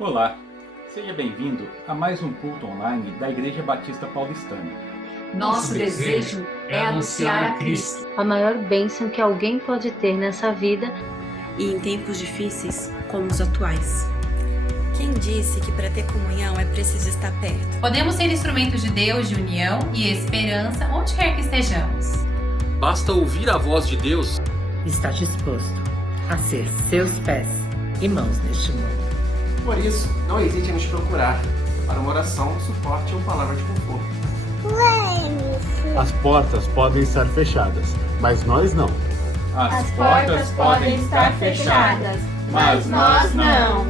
Olá, seja bem-vindo a mais um culto online da Igreja Batista Paulistana. Nosso desejo é anunciar a Cristo, a maior bênção que alguém pode ter nessa vida e em tempos difíceis como os atuais. Quem disse que para ter comunhão é preciso estar perto? Podemos ser instrumentos de Deus de união e esperança onde quer que estejamos. Basta ouvir a voz de Deus. Está disposto a ser seus pés e mãos neste mundo. Por isso, não hesite em nos procurar para uma oração, suporte ou palavra de conforto. As portas podem estar fechadas, mas nós não. As portas podem estar fechadas, mas nós não.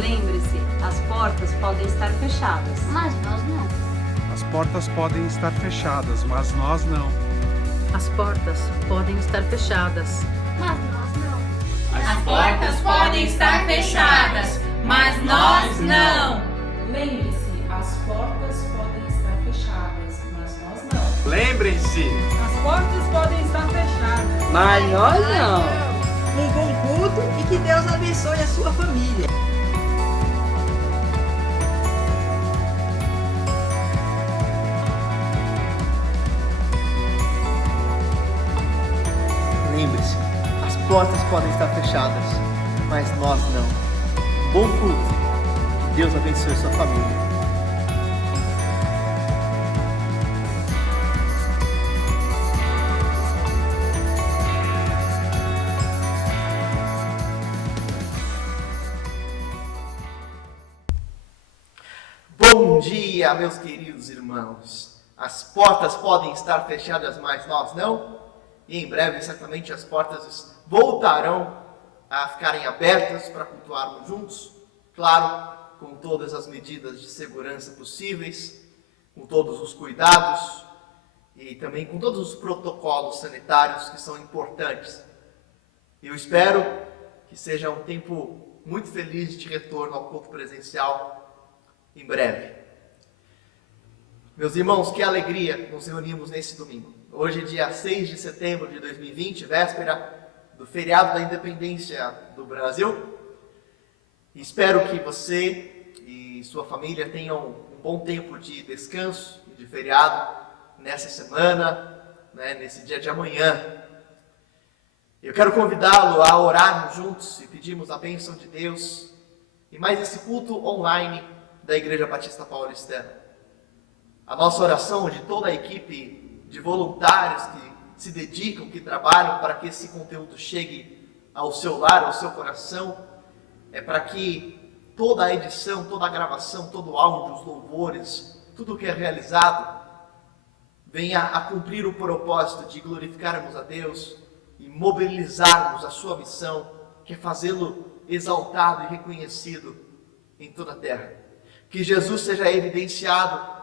Lembre-se, as portas podem estar fechadas, Mas nós não. As portas podem estar fechadas, mas nós não. As portas podem estar fechadas, Mas nós não. As portas podem estar fechadas, mas nós não. Lembre-se, as portas podem estar fechadas, mas nós não. Lembrem-se, As portas podem estar fechadas, mas nós não. Um bom culto e que Deus abençoe a sua família. Lembre-se, as portas podem estar fechadas, mas nós não. Bom culto. Que Deus abençoe sua família. Bom dia, meus queridos irmãos. As portas podem estar fechadas, mas nós não. E em breve, certamente, as portas voltarão a ficarem abertas para cultuarmos juntos. Claro, com todas as medidas de segurança possíveis, com todos os cuidados e também com todos os protocolos sanitários que são importantes. Eu espero que seja um tempo muito feliz de retorno ao culto presencial em breve. Meus irmãos, que alegria nos reunimos nesse domingo. Hoje, dia 6 de setembro de 2020, véspera do feriado da independência do Brasil. Espero que você e sua família tenham um bom tempo de descanso e de feriado nessa semana, nesse dia de amanhã. Eu quero convidá-lo a orarmos juntos e pedirmos a bênção de Deus e mais esse culto online da Igreja Batista Paulistana. A nossa oração de toda a equipe de voluntários que se dedicam, que trabalham para que esse conteúdo chegue ao seu lar, ao seu coração, é para que toda a edição, toda a gravação, todo o áudio, os louvores, tudo que é realizado, venha a cumprir o propósito de glorificarmos a Deus e mobilizarmos a sua missão, que é fazê-lo exaltado e reconhecido em toda a terra. Que Jesus seja evidenciado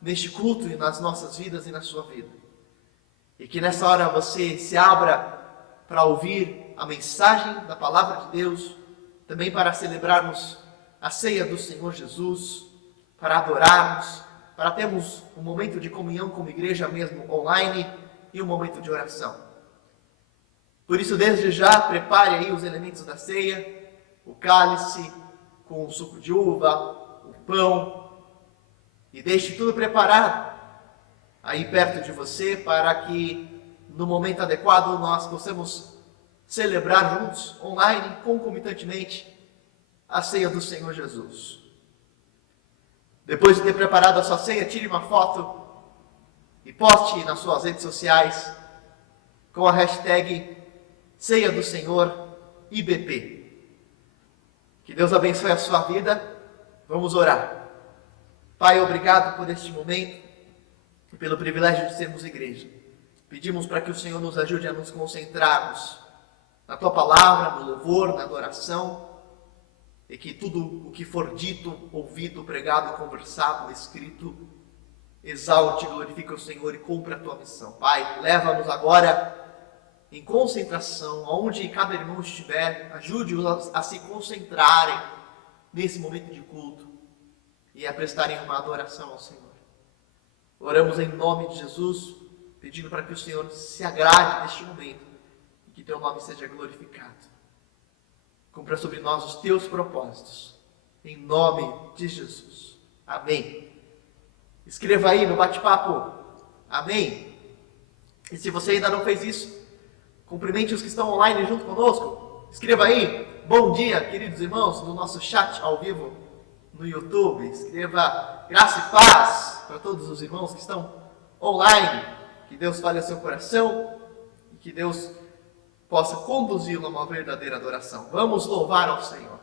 neste culto e nas nossas vidas e na sua vida. E que nessa hora você se abra para ouvir a mensagem da palavra de Deus, também para celebrarmos a ceia do Senhor Jesus, para adorarmos, para termos um momento de comunhão como igreja mesmo online e um momento de oração. Por isso, desde já, prepare aí os elementos da ceia, o cálice com o suco de uva, o pão, e deixe tudo preparado aí perto de você para que no momento adequado nós possamos celebrar juntos, online, concomitantemente, a ceia do Senhor Jesus. Depois de ter preparado a sua ceia, tire uma foto e poste nas suas redes sociais com a hashtag Ceia do Senhor IBP. Que Deus abençoe a sua vida. Vamos orar. Pai, obrigado por este momento e pelo privilégio de sermos igreja. Pedimos para que o Senhor nos ajude a nos concentrarmos na Tua palavra, no louvor, na adoração, e que tudo o que for dito, ouvido, pregado, conversado, escrito, exalte, glorifique o Senhor e cumpra a Tua missão. Pai, leva-nos agora em concentração, aonde cada irmão estiver, ajude-os a se concentrarem nesse momento de culto e a prestarem uma adoração ao Senhor. Oramos em nome de Jesus, pedindo para que o Senhor se agrade neste momento e que Teu nome seja glorificado. Cumpra sobre nós os Teus propósitos. Em nome de Jesus. Amém. Escreva aí no bate-papo. Amém. E se você ainda não fez isso, cumprimente os que estão online junto conosco. Escreva aí, bom dia, queridos irmãos, no nosso chat ao vivo no YouTube. Escreva graça e paz para todos os irmãos que estão online. Que Deus fale ao seu coração e que Deus possa conduzi-lo a uma verdadeira adoração. Vamos louvar ao Senhor.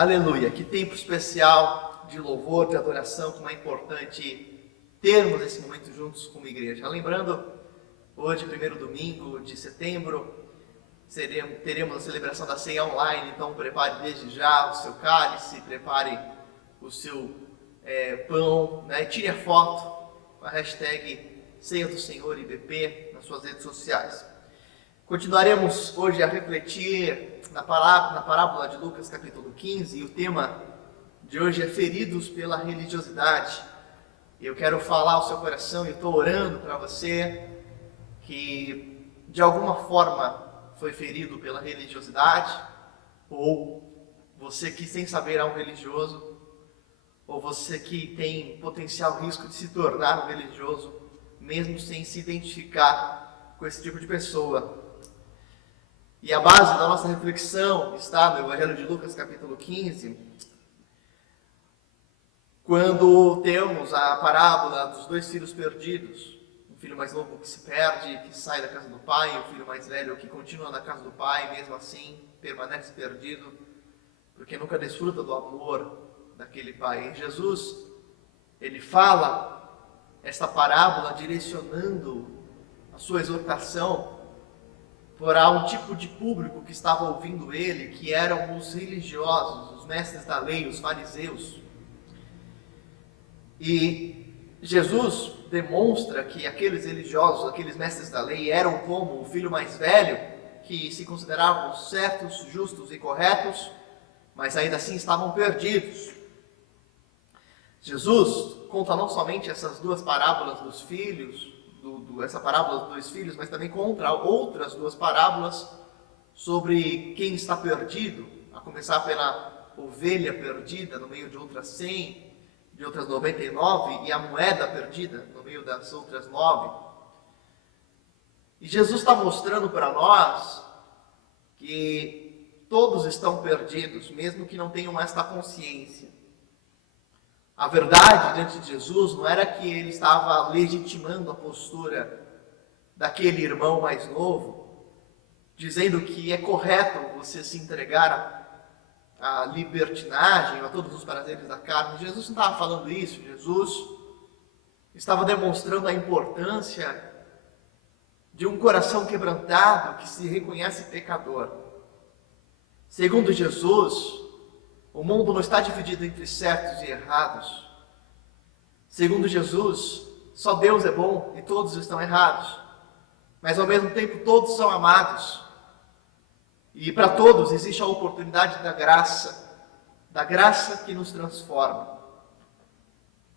Aleluia, que tempo especial de louvor, de adoração, como é importante termos esse momento juntos como igreja. Lembrando, hoje, primeiro domingo de setembro, teremos a celebração da ceia online, então prepare desde já o seu cálice, prepare o seu pão, né? Tire a foto com a hashtag Ceia do Senhor IBP nas suas redes sociais. Continuaremos hoje a refletir na parábola de Lucas capítulo 15, e o tema de hoje é feridos pela religiosidade. Eu quero falar ao seu coração e estou orando para você que de alguma forma foi ferido pela religiosidade, ou você que sem saber é um religioso, ou você que tem potencial risco de se tornar um religioso, mesmo sem se identificar com esse tipo de pessoa. E a base da nossa reflexão está no Evangelho de Lucas, capítulo 15, quando temos a parábola dos 2 filhos perdidos. O filho mais novo que se perde, que sai da casa do pai, e o filho mais velho que continua na casa do pai, mesmo assim permanece perdido, porque nunca desfruta do amor daquele pai. E Jesus, ele fala esta parábola direcionando a sua exortação para um tipo de público que estava ouvindo ele, que eram os religiosos, os mestres da lei, os fariseus. E Jesus demonstra que aqueles religiosos, aqueles mestres da lei, eram como o filho mais velho, que se consideravam certos, justos e corretos, mas ainda assim estavam perdidos. Jesus conta não somente essas 2 parábolas dos filhos, essa parábola dos 2 filhos, mas também conta outras 2 parábolas sobre quem está perdido, a começar pela ovelha perdida no meio de outras 100, de outras 99, e a moeda perdida no meio das outras 9. E Jesus está mostrando para nós que todos estão perdidos, mesmo que não tenham esta consciência. A verdade diante de Jesus não era que ele estava legitimando a postura daquele irmão mais novo, dizendo que é correto você se entregar a libertinagem, a todos os prazeres da carne. Jesus não estava falando isso. Jesus estava demonstrando a importância de um coração quebrantado que se reconhece pecador. Segundo Jesus, o mundo não está dividido entre certos e errados. Segundo Jesus, só Deus é bom e todos estão errados. Mas ao mesmo tempo todos são amados. E para todos existe a oportunidade da graça que nos transforma.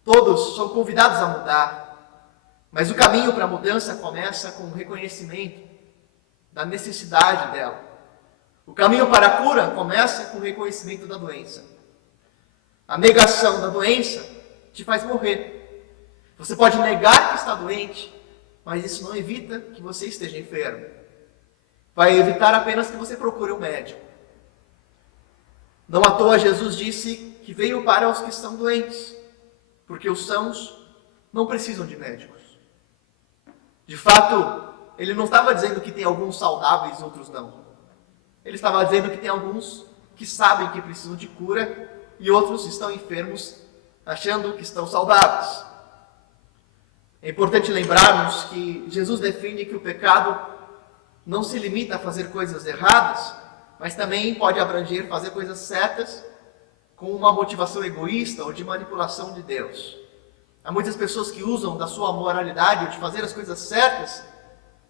Todos são convidados a mudar, mas o caminho para a mudança começa com o reconhecimento da necessidade dela. O caminho para a cura começa com o reconhecimento da doença. A negação da doença te faz morrer. Você pode negar que está doente, mas isso não evita que você esteja enfermo. Vai evitar apenas que você procure um médico. Não à toa Jesus disse que veio para os que estão doentes, porque os sãos não precisam de médicos. De fato, ele não estava dizendo que tem alguns saudáveis e outros não. Ele estava dizendo que tem alguns que sabem que precisam de cura e outros estão enfermos achando que estão saudáveis. É importante lembrarmos que Jesus defende que o pecado não se limita a fazer coisas erradas, mas também pode abranger fazer coisas certas com uma motivação egoísta ou de manipulação de Deus. Há muitas pessoas que usam da sua moralidade ou de fazer as coisas certas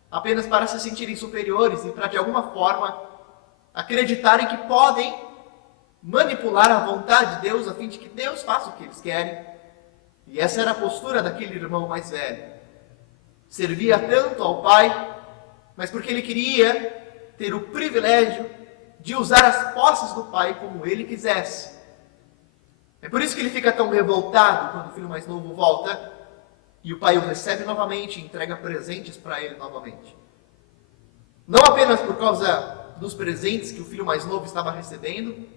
apenas para se sentirem superiores e para de alguma forma acreditarem que podem manipular a vontade de Deus a fim de que Deus faça o que eles querem. E essa era a postura daquele irmão mais velho. Servia tanto ao pai, mas porque ele queria ter o privilégio de usar as posses do pai como ele quisesse. É por isso que ele fica tão revoltado quando o filho mais novo volta e o pai o recebe novamente e entrega presentes para ele novamente. Não apenas por causa dos presentes que o filho mais novo estava recebendo,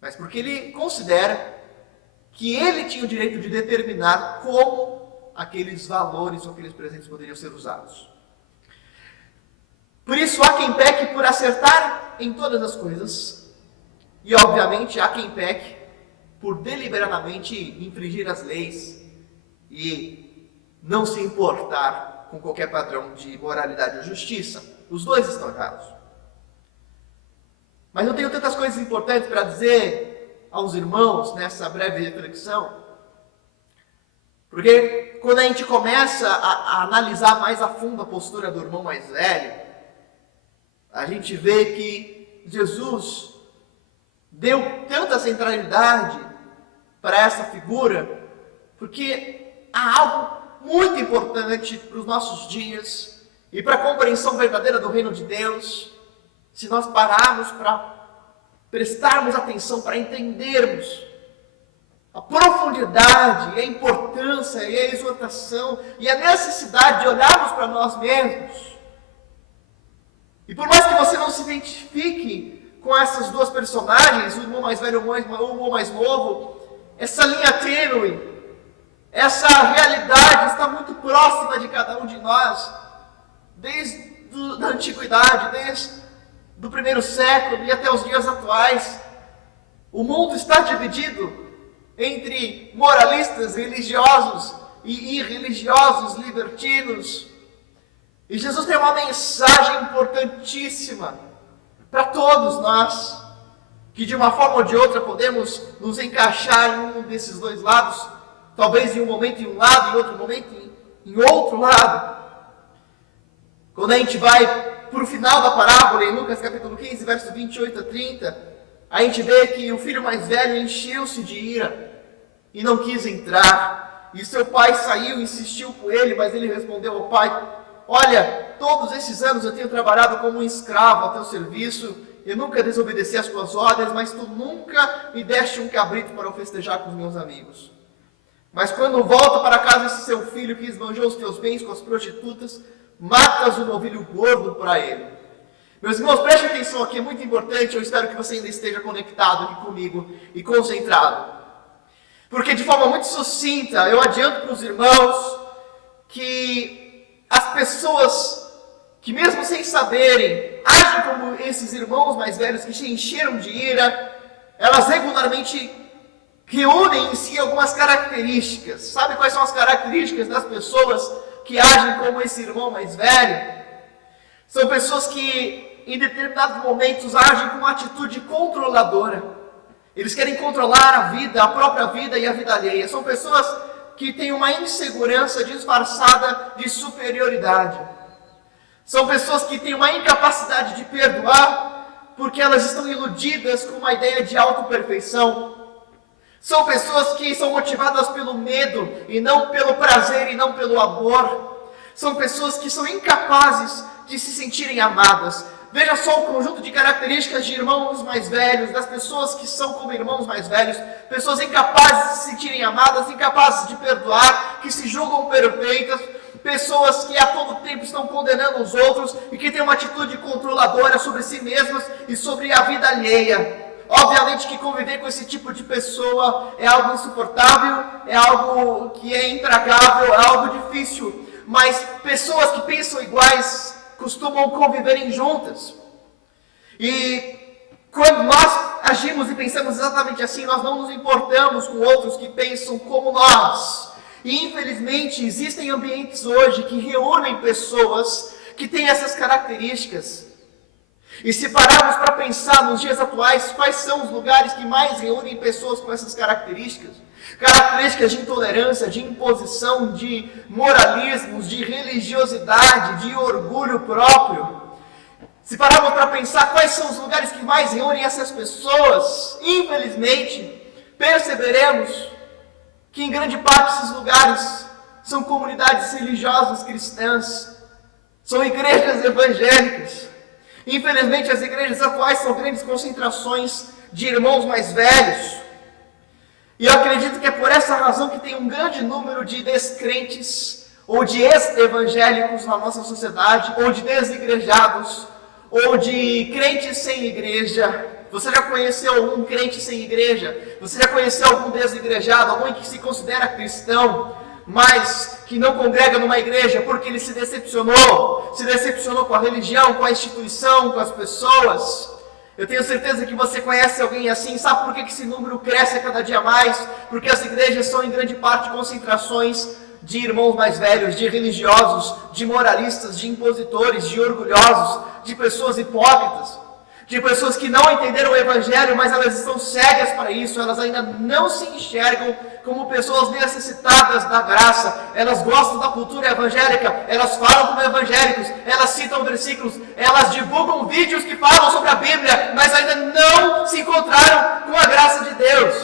mas porque ele considera que ele tinha o direito de determinar como aqueles valores ou aqueles presentes poderiam ser usados. Por isso há quem peque por acertar em todas as coisas E obviamente há quem peque por deliberadamente infringir as leis e não se importar com qualquer padrão de moralidade ou justiça. Os dois estão errados. Mas eu tenho tantas coisas importantes para dizer aos irmãos nessa breve reflexão, porque quando a gente começa a analisar mais a fundo a postura do irmão mais velho, a gente vê que Jesus deu tanta centralidade para essa figura, porque há algo muito importante para os nossos dias e para a compreensão verdadeira do reino de Deus, se nós pararmos para prestarmos atenção, para entendermos a profundidade, e a importância, e a exortação, e a necessidade de olharmos para nós mesmos. E por mais que você não se identifique com essas duas personagens, o irmão mais velho ou o irmão mais novo, essa linha tênue, essa realidade está muito próxima de cada um de nós, desde a antiguidade, desde do primeiro século e até os dias atuais. O mundo está dividido entre moralistas religiosos e irreligiosos libertinos. E Jesus tem uma mensagem importantíssima para todos nós, que de uma forma ou de outra podemos nos encaixar em um desses dois lados, talvez em um momento em um lado, em outro momento em outro lado. Quando a gente vai para o final da parábola, em Lucas capítulo 15, verso 28 a 30, a gente vê que o filho mais velho encheu-se de ira e não quis entrar. E seu pai saiu e insistiu com ele, mas ele respondeu ao pai: olha, todos esses anos eu tenho trabalhado como um escravo ao teu serviço, eu nunca desobedeci às tuas ordens, mas tu nunca me deste um cabrito para eu festejar com os meus amigos. Mas quando volta para casa esse seu filho que esbanjou os teus bens com as prostitutas, matas um novilho gordo para ele. Meus irmãos, prestem atenção aqui, é muito importante, eu espero que você ainda esteja conectado aqui comigo e concentrado. Porque de forma muito sucinta, eu adianto para os irmãos que as pessoas que mesmo sem saberem, agem como esses irmãos mais velhos que se encheram de ira, elas regularmente reúnem em si algumas características. Sabe quais são as características das pessoas que agem como esse irmão mais velho? São pessoas que em determinados momentos agem com uma atitude controladora. Eles querem controlar a vida, a própria vida e a vida alheia. São pessoas que têm uma insegurança disfarçada de superioridade. São pessoas que têm uma incapacidade de perdoar porque elas estão iludidas com uma ideia de autoperfeição. São pessoas que são motivadas pelo medo e não pelo prazer e não pelo amor. São pessoas que são incapazes de se sentirem amadas. Veja só o conjunto de características de irmãos mais velhos, das pessoas que são como irmãos mais velhos, pessoas incapazes de se sentirem amadas, incapazes de perdoar, que se julgam perfeitas, pessoas que a todo tempo estão condenando os outros e que têm uma atitude controladora sobre si mesmas e sobre a vida alheia. Obviamente que conviver com esse tipo de pessoa é algo insuportável, é algo que é intragável, é algo difícil, mas pessoas que pensam iguais costumam conviverem juntas. E quando nós agimos e pensamos exatamente assim, nós não nos importamos com outros que pensam como nós. E infelizmente existem ambientes hoje que reúnem pessoas que têm essas características. E se pararmos para pensar nos dias atuais, quais são os lugares que mais reúnem pessoas com essas características? Características de intolerância, de imposição, de moralismos, de religiosidade, de orgulho próprio. Se pararmos para pensar quais são os lugares que mais reúnem essas pessoas, infelizmente, perceberemos que em grande parte esses lugares são comunidades religiosas cristãs, são igrejas evangélicas. Infelizmente, as igrejas atuais são grandes concentrações de irmãos mais velhos. E eu acredito que é por essa razão que tem um grande número de descrentes ou de ex-evangélicos na nossa sociedade, ou de desigrejados, ou de crentes sem igreja. Você já conheceu algum crente sem igreja? Você já conheceu algum desigrejado, alguém que se considera cristão, mas que não congrega numa igreja porque ele se decepcionou com a religião, com a instituição, com as pessoas? Eu tenho certeza que você conhece alguém assim. Sabe por que esse número cresce a cada dia mais? Porque as igrejas são em grande parte concentrações de irmãos mais velhos, de religiosos, de moralistas, de impositores, de orgulhosos, de pessoas hipócritas, de pessoas que não entenderam o Evangelho, mas elas estão cegas para isso, elas ainda não se enxergam como pessoas necessitadas da graça, elas gostam da cultura evangélica, elas falam como evangélicos, elas citam versículos, elas divulgam vídeos que falam sobre a Bíblia, mas ainda não se encontraram com a graça de Deus.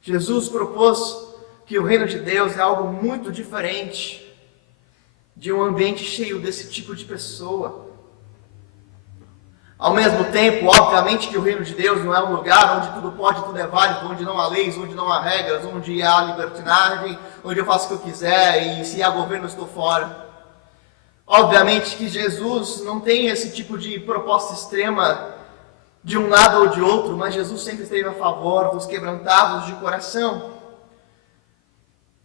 Jesus propôs que o reino de Deus é algo muito diferente de um ambiente cheio desse tipo de pessoa. Ao mesmo tempo, obviamente que o reino de Deus não é um lugar onde tudo pode, tudo é válido, onde não há leis, onde não há regras, onde há libertinagem, onde eu faço o que eu quiser e se há governo eu estou fora. Obviamente que Jesus não tem esse tipo de proposta extrema de um lado ou de outro, mas Jesus sempre esteve a favor dos quebrantados de coração.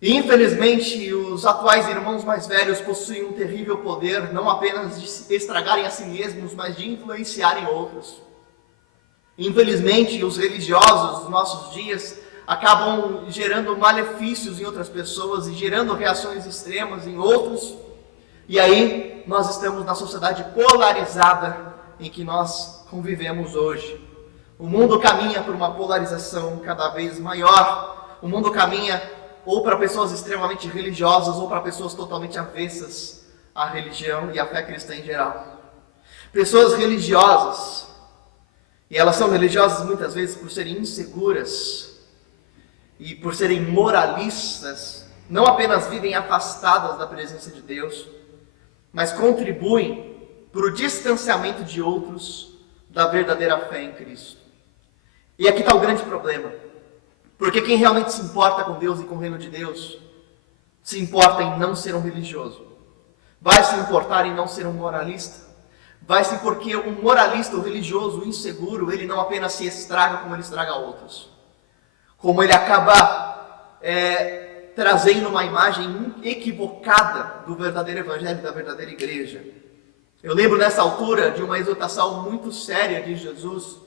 E infelizmente os atuais irmãos mais velhos possuem um terrível poder, não apenas de estragarem a si mesmos, mas de influenciarem outros. Infelizmente os religiosos dos nossos dias acabam gerando malefícios em outras pessoas e gerando reações extremas em outros. E aí nós estamos na sociedade polarizada em que nós convivemos hoje. O mundo caminha por uma polarização cada vez maior. O mundo caminha ou para pessoas extremamente religiosas, ou para pessoas totalmente avessas à religião e à fé cristã em geral. Pessoas religiosas, e elas são religiosas muitas vezes por serem inseguras, e por serem moralistas, não apenas vivem afastadas da presença de Deus, mas contribuem para o distanciamento de outros da verdadeira fé em Cristo. E aqui está o grande problema. Porque quem realmente se importa com Deus e com o reino de Deus, se importa em não ser um religioso. Vai se importar em não ser um moralista. Porque o moralista, o religioso, o inseguro, ele não apenas se estraga como ele estraga outros. Como ele acaba trazendo uma imagem equivocada do verdadeiro evangelho, da verdadeira igreja. Eu lembro nessa altura de uma exortação muito séria de Jesus,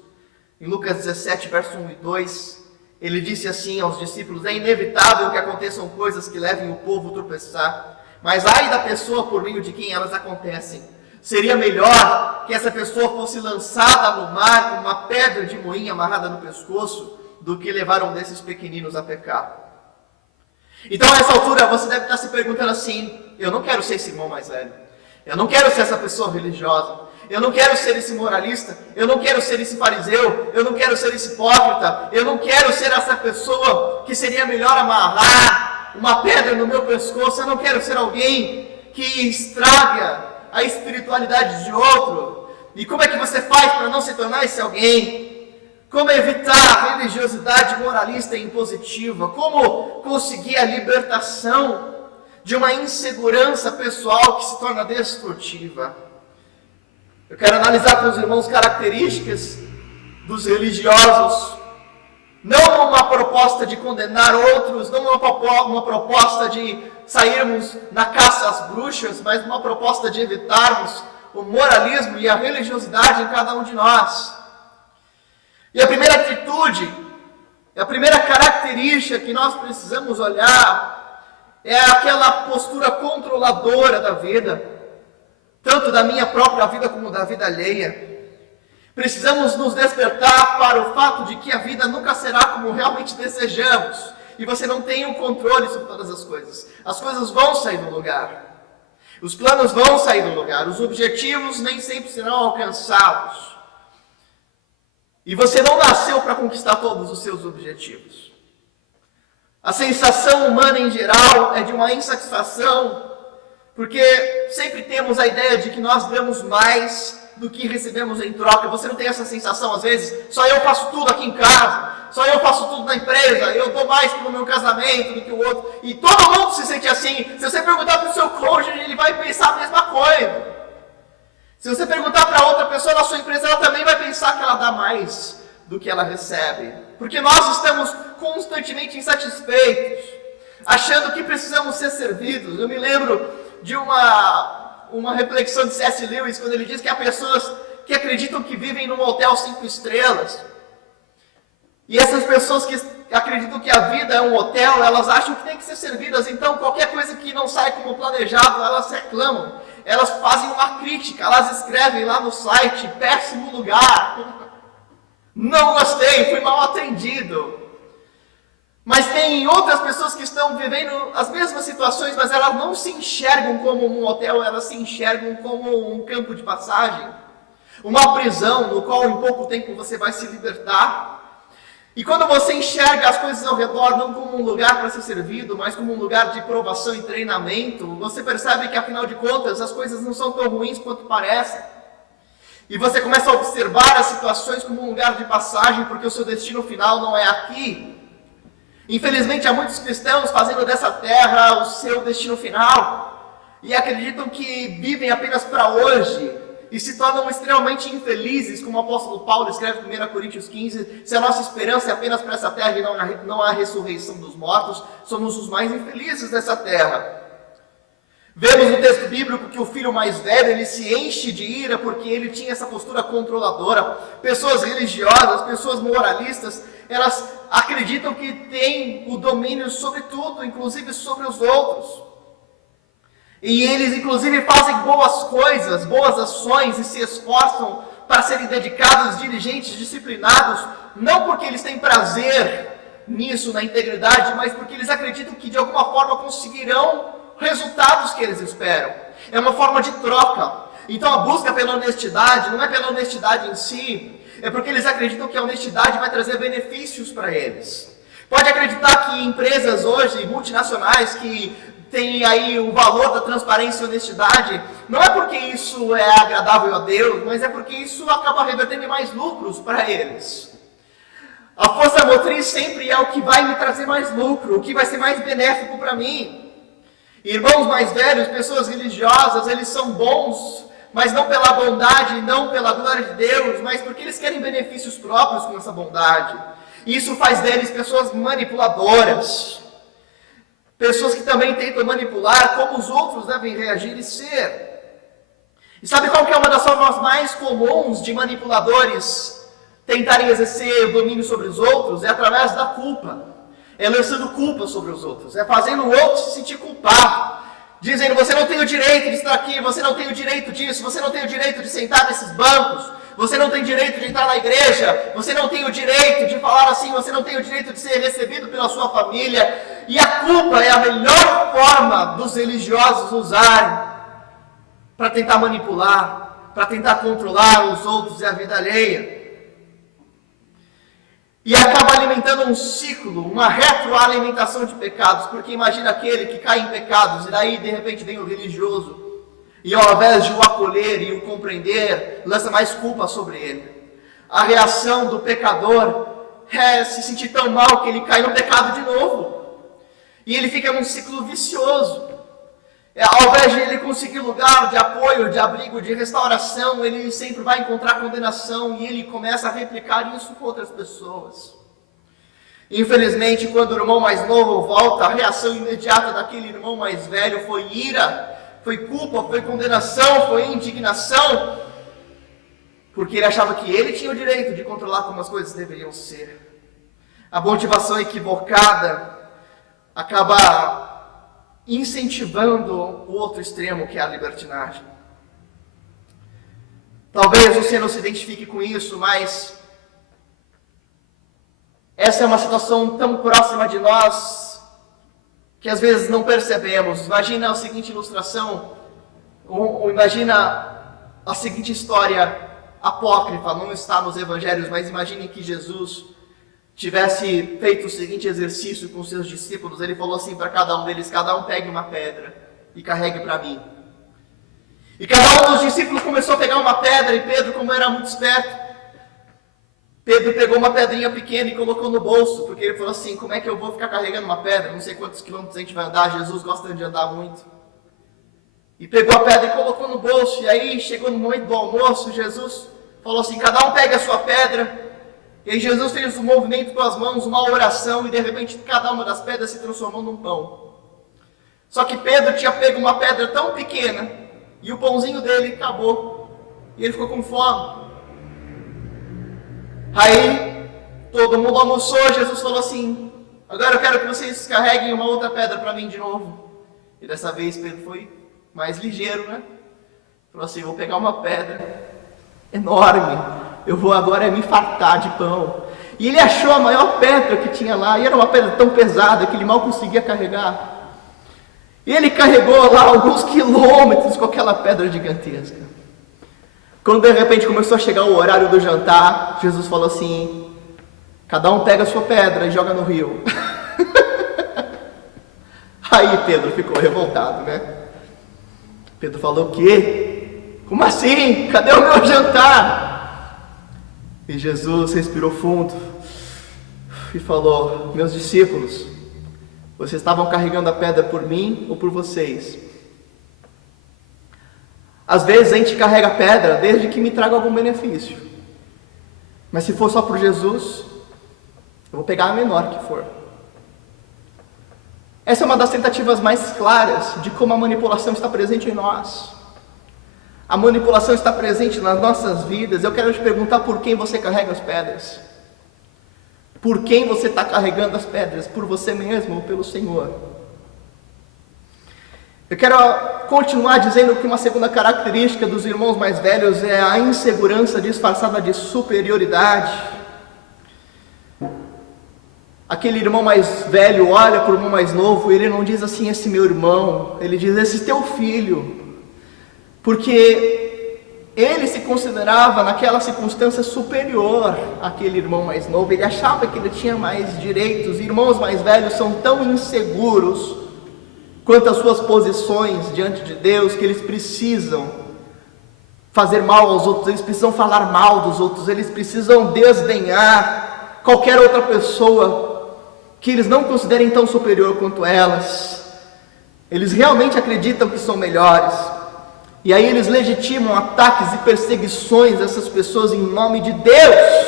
em Lucas 17, verso 1 e 2, ele disse assim aos discípulos: é inevitável que aconteçam coisas que levem o povo a tropeçar, mas ai da pessoa por meio de quem elas acontecem. Seria melhor que essa pessoa fosse lançada no mar com uma pedra de moinho amarrada no pescoço, do que levar um desses pequeninos a pecar. Então, a essa altura, você deve estar se perguntando assim: eu não quero ser esse irmão mais velho, eu não quero ser essa pessoa religiosa, eu não quero ser esse moralista, eu não quero ser esse fariseu, eu não quero ser esse hipócrita, eu não quero ser essa pessoa que seria melhor amarrar uma pedra no meu pescoço, eu não quero ser alguém que estraga a espiritualidade de outro. E como é que você faz para não se tornar esse alguém? Como evitar a religiosidade moralista e impositiva? Como conseguir a libertação de uma insegurança pessoal que se torna destrutiva? Eu quero analisar com os irmãos características dos religiosos, não uma proposta de condenar outros, não uma proposta de sairmos na caça às bruxas, mas uma proposta de evitarmos o moralismo e a religiosidade em cada um de nós. E a primeira atitude, a primeira característica que nós precisamos olhar é aquela postura controladora da vida, tanto da minha própria vida como da vida alheia. Precisamos nos despertar para o fato de que a vida nunca será como realmente desejamos, e você não tem o controle sobre todas as coisas. As coisas vão sair do lugar, os planos vão sair do lugar, os objetivos nem sempre serão alcançados, e você não nasceu para conquistar todos os seus objetivos. A sensação humana em geral é de uma insatisfação, porque sempre temos a ideia de que nós damos mais do que recebemos em troca. Você não tem essa sensação às vezes? Só eu faço tudo aqui em casa, só eu faço tudo na empresa, eu dou mais no meu casamento do que o outro. E todo mundo se sente assim. Se você perguntar para o seu cônjuge, ele vai pensar a mesma coisa. Se você perguntar para outra pessoa na sua empresa, ela também vai pensar que ela dá mais do que ela recebe. Porque nós estamos constantemente insatisfeitos, achando que precisamos ser servidos. Eu me lembro de uma reflexão de C.S. Lewis, quando ele diz que há pessoas que acreditam que vivem num hotel 5 estrelas. E essas pessoas que acreditam que a vida é um hotel, elas acham que tem que ser servidas. Então, qualquer coisa que não sai como planejado, elas reclamam. Elas fazem uma crítica, elas escrevem lá no site, péssimo lugar. Não gostei, fui mal atendido. Mas tem outras pessoas que estão vivendo as mesmas situações, mas elas não se enxergam como um hotel, elas se enxergam como um campo de passagem. Uma prisão no qual em pouco tempo você vai se libertar. E quando você enxerga as coisas ao redor não como um lugar para ser servido, mas como um lugar de provação e treinamento, você percebe que afinal de contas as coisas não são tão ruins quanto parecem. E você começa a observar as situações como um lugar de passagem, porque o seu destino final não é aqui. Infelizmente há muitos cristãos fazendo dessa terra o seu destino final, e acreditam que vivem apenas para hoje, e se tornam extremamente infelizes, como o apóstolo Paulo escreve em 1 Coríntios 15, se a nossa esperança é apenas para essa terra e não há ressurreição dos mortos, somos os mais infelizes dessa terra. Vemos no texto bíblico que o filho mais velho, ele se enche de ira porque ele tinha essa postura controladora. Pessoas religiosas, pessoas moralistas, elas acreditam que têm o domínio sobre tudo, inclusive sobre os outros. E eles, inclusive, fazem boas coisas, boas ações e se esforçam para serem dedicados, diligentes, disciplinados, não porque eles têm prazer nisso, na integridade, mas porque eles acreditam que de alguma forma conseguirão resultados que eles esperam. É uma forma de troca. Então a busca pela honestidade não é pela honestidade em si, é porque eles acreditam que a honestidade vai trazer benefícios para eles. Pode acreditar que empresas hoje, multinacionais, que têm aí o valor da transparência e honestidade, não é porque isso é agradável a Deus, mas é porque isso acaba revertendo em mais lucros para eles. A força motriz sempre é o que vai me trazer mais lucro, o que vai ser mais benéfico para mim. Irmãos mais velhos, pessoas religiosas, eles são bons, mas não pela bondade, não pela glória de Deus, mas porque eles querem benefícios próprios com essa bondade. Isso faz deles pessoas manipuladoras, pessoas que também tentam manipular como os outros devem reagir e ser. E sabe qual que é uma das formas mais comuns de manipuladores tentarem exercer o domínio sobre os outros? É através da culpa. É lançando culpa sobre os outros, é fazendo o outro se sentir culpado, dizendo: você não tem o direito de estar aqui, você não tem o direito disso, você não tem o direito de sentar nesses bancos, você não tem direito de entrar na igreja, você não tem o direito de falar assim, você não tem o direito de ser recebido pela sua família. E a culpa é a melhor forma dos religiosos usarem para tentar manipular, para tentar controlar os outros e a vida alheia. E acaba alimentando um ciclo, uma retroalimentação de pecados, porque imagina aquele que cai em pecados, e daí de repente vem o religioso, e ao invés de o acolher e o compreender, lança mais culpa sobre ele. A reação do pecador é se sentir tão mal que ele cai no pecado de novo, e ele fica num ciclo vicioso. Ao invés de ele conseguir lugar de apoio, de abrigo, de restauração, ele sempre vai encontrar condenação e ele começa a replicar isso com outras pessoas. Infelizmente, quando o irmão mais novo volta, a reação imediata daquele irmão mais velho foi ira, foi culpa, foi condenação, foi indignação, porque ele achava que ele tinha o direito de controlar como as coisas deveriam ser. A motivação equivocada acaba incentivando o outro extremo, que é a libertinagem. Talvez você não se identifique com isso, mas essa é uma situação tão próxima de nós que às vezes não percebemos. Imagina a seguinte ilustração, ou imagina a seguinte história apócrifa, não está nos evangelhos, mas imagine que Jesus tivesse feito o seguinte exercício com seus discípulos. Ele falou assim para cada um deles: cada um pegue uma pedra e carregue para mim. E cada um dos discípulos começou a pegar uma pedra, e Pedro, como era muito esperto, Pedro pegou uma pedrinha pequena e colocou no bolso, porque ele falou assim: como é que eu vou ficar carregando uma pedra? Não sei quantos quilômetros a gente vai andar, Jesus gosta de andar muito. E pegou a pedra e colocou no bolso, e aí chegou no momento do almoço, Jesus falou assim: cada um pegue a sua pedra. E aí Jesus fez um movimento com as mãos, uma oração, e de repente cada uma das pedras se transformou num pão. Só que Pedro tinha pego uma pedra tão pequena, e o pãozinho dele acabou. E ele ficou com fome. Aí, todo mundo almoçou, Jesus falou assim: agora eu quero que vocês carreguem uma outra pedra para mim de novo. E dessa vez Pedro foi mais ligeiro, né? Falou assim: vou pegar uma pedra enorme, eu vou agora me fartar de pão. E ele achou a maior pedra que tinha lá, e era uma pedra tão pesada que ele mal conseguia carregar. E ele carregou lá alguns quilômetros com aquela pedra gigantesca. Quando de repente começou a chegar o horário do jantar, Jesus falou assim: cada um pega a sua pedra e joga no rio. Aí Pedro ficou revoltado, né? Pedro falou: o quê? Como assim? Cadê o meu jantar? E Jesus respirou fundo e falou: meus discípulos, vocês estavam carregando a pedra por mim ou por vocês? Às vezes a gente carrega a pedra desde que me traga algum benefício. Mas se for só por Jesus, eu vou pegar a menor que for. Essa é uma das tentativas mais claras de como a manipulação está presente em nós. A manipulação está presente nas nossas vidas. Eu quero te perguntar: por quem você carrega as pedras? Por quem você está carregando as pedras? Por você mesmo ou pelo Senhor? Eu quero continuar dizendo que uma segunda característica dos irmãos mais velhos é a insegurança disfarçada de superioridade. Aquele irmão mais velho olha para o irmão mais novo e ele não diz assim: esse meu irmão, ele diz: esse teu filho. Porque ele se considerava naquela circunstância superior àquele irmão mais novo. Ele achava que ele tinha mais direitos. Irmãos mais velhos são tão inseguros quanto às suas posições diante de Deus, que eles precisam fazer mal aos outros, eles precisam falar mal dos outros, eles precisam desdenhar qualquer outra pessoa que eles não considerem tão superior quanto elas. Eles realmente acreditam que são melhores, e aí eles legitimam ataques e perseguições dessas pessoas em nome de Deus,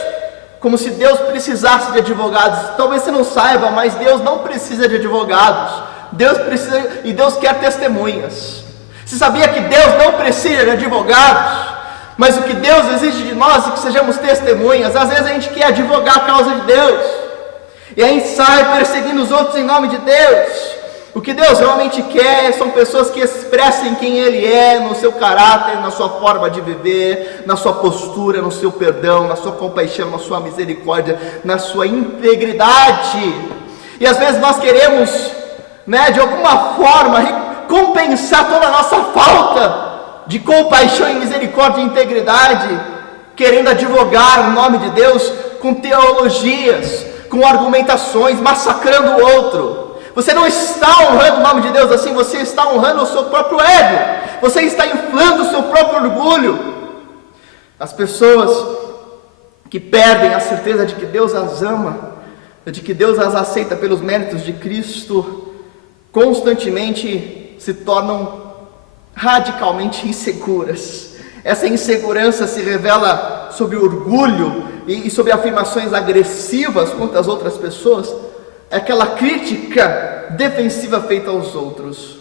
como se Deus precisasse de advogados. Talvez você não saiba, mas Deus não precisa de advogados. Deus precisa, e Deus quer testemunhas. Você sabia que Deus não precisa de advogados? Mas o que Deus exige de nós é que sejamos testemunhas. Às vezes a gente quer advogar a causa de Deus, e a gente sai perseguindo os outros em nome de Deus. O que Deus realmente quer são pessoas que expressem quem Ele é, no seu caráter, na sua forma de viver, na sua postura, no seu perdão, na sua compaixão, na sua misericórdia, na sua integridade. E às vezes nós queremos, de alguma forma, compensar toda a nossa falta de compaixão e misericórdia e integridade, querendo advogar o nome de Deus com teologias, com argumentações, massacrando o outro. Você não está honrando o nome de Deus assim, você está honrando o seu próprio ego, você está inflando o seu próprio orgulho. As pessoas que perdem a certeza de que Deus as ama, de que Deus as aceita pelos méritos de Cristo, constantemente se tornam radicalmente inseguras. Essa insegurança se revela sob orgulho e sob afirmações agressivas contra as outras pessoas. É aquela crítica defensiva feita aos outros.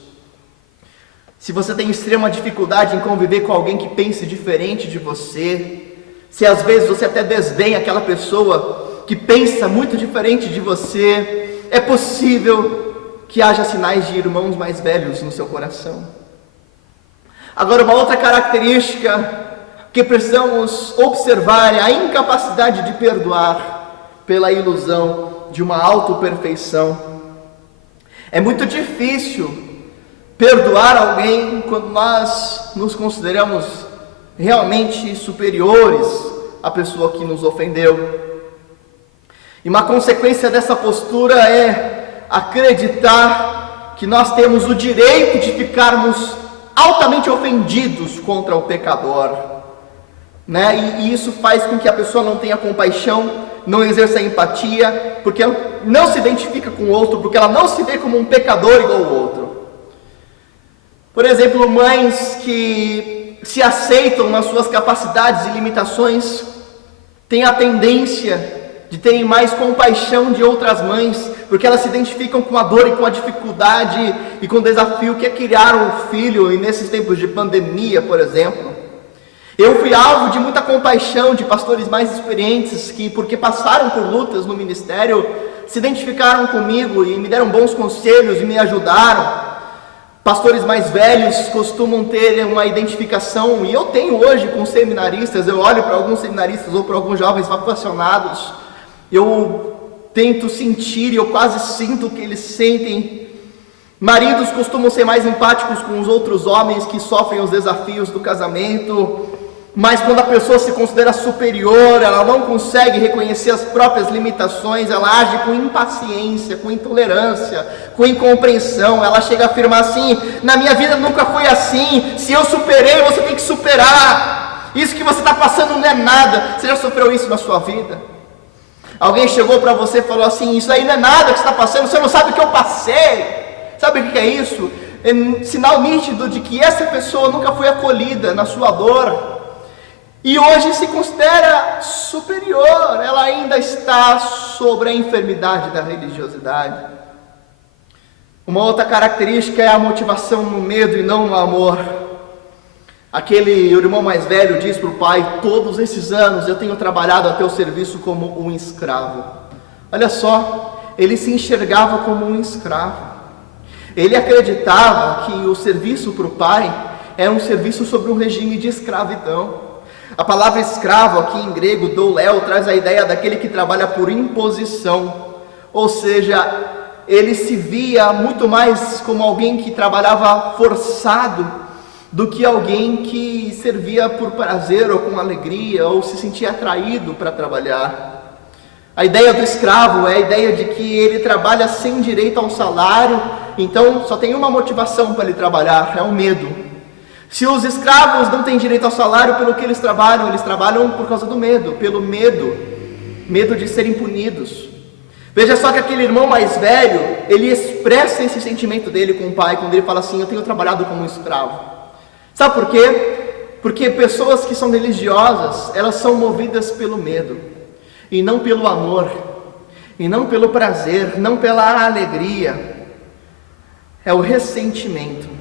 Se você tem extrema dificuldade em conviver com alguém que pense diferente de você, se às vezes você até desdenha aquela pessoa que pensa muito diferente de você, é possível que haja sinais de irmãos mais velhos no seu coração. Agora, uma outra característica que precisamos observar é a incapacidade de perdoar pela ilusão de uma autoperfeição. É muito difícil perdoar alguém quando nós nos consideramos realmente superiores à pessoa que nos ofendeu. E uma consequência dessa postura é acreditar que nós temos o direito de altamente ofendidos contra o pecador, e isso faz com que a pessoa não tenha compaixão, não exerça empatia, porque ela não se identifica com o outro, porque ela não se vê como um pecador igual ao outro. Por exemplo, mães que se aceitam nas suas capacidades e limitações têm a tendência de terem mais compaixão de outras mães, porque elas se identificam com a dor e com a dificuldade e com o desafio que é criar um filho, e nesses tempos de pandemia, por exemplo. Eu fui alvo de muita compaixão de pastores mais experientes que, porque passaram por lutas no ministério, se identificaram comigo e me deram bons conselhos e me ajudaram. Pastores mais velhos costumam ter uma identificação, e eu tenho hoje com seminaristas. Eu olho para alguns seminaristas ou para alguns jovens vocacionados, eu tento sentir, e eu quase sinto o que eles sentem. Maridos costumam ser mais empáticos com os outros homens que sofrem os desafios do casamento, mas quando a pessoa se considera superior, ela não consegue reconhecer as próprias limitações, ela age com impaciência, com intolerância, com incompreensão. Ela chega a afirmar assim: na minha vida nunca foi assim, se eu superei, você tem que superar, isso que você está passando não é nada. Você já sofreu isso na sua vida? Alguém chegou para você e falou assim: isso aí não é nada que você está passando, você não sabe o que eu passei. Sabe o que é isso? É sinal nítido de que essa pessoa nunca foi acolhida na sua dor, e hoje se considera superior. Ela ainda está sobre a enfermidade da religiosidade. Uma outra característica é a motivação no medo e não no amor. Aquele irmão mais velho diz para o pai: todos esses anos eu tenho trabalhado a teu serviço como um escravo. Olha só, ele se enxergava como um escravo. Ele acreditava que o serviço para o pai era um serviço sobre um regime de escravidão. A palavra escravo aqui em grego, douléo, traz a ideia daquele que trabalha por imposição. Ou seja, ele se via muito mais como alguém que trabalhava forçado do que alguém que servia por prazer ou com alegria, ou se sentia atraído para trabalhar. A ideia do escravo é a ideia de que ele trabalha sem direito ao salário, então só tem uma motivação para ele trabalhar, é o medo. Se os escravos não têm direito ao salário pelo que eles trabalham por causa do medo, pelo medo de serem punidos. Veja só que aquele irmão mais velho, ele expressa esse sentimento dele com o pai, quando ele fala assim: eu tenho trabalhado como um escravo. Sabe por quê? Porque pessoas que são religiosas, elas são movidas pelo medo, e não pelo amor, e não pelo prazer, não pela alegria. É o ressentimento.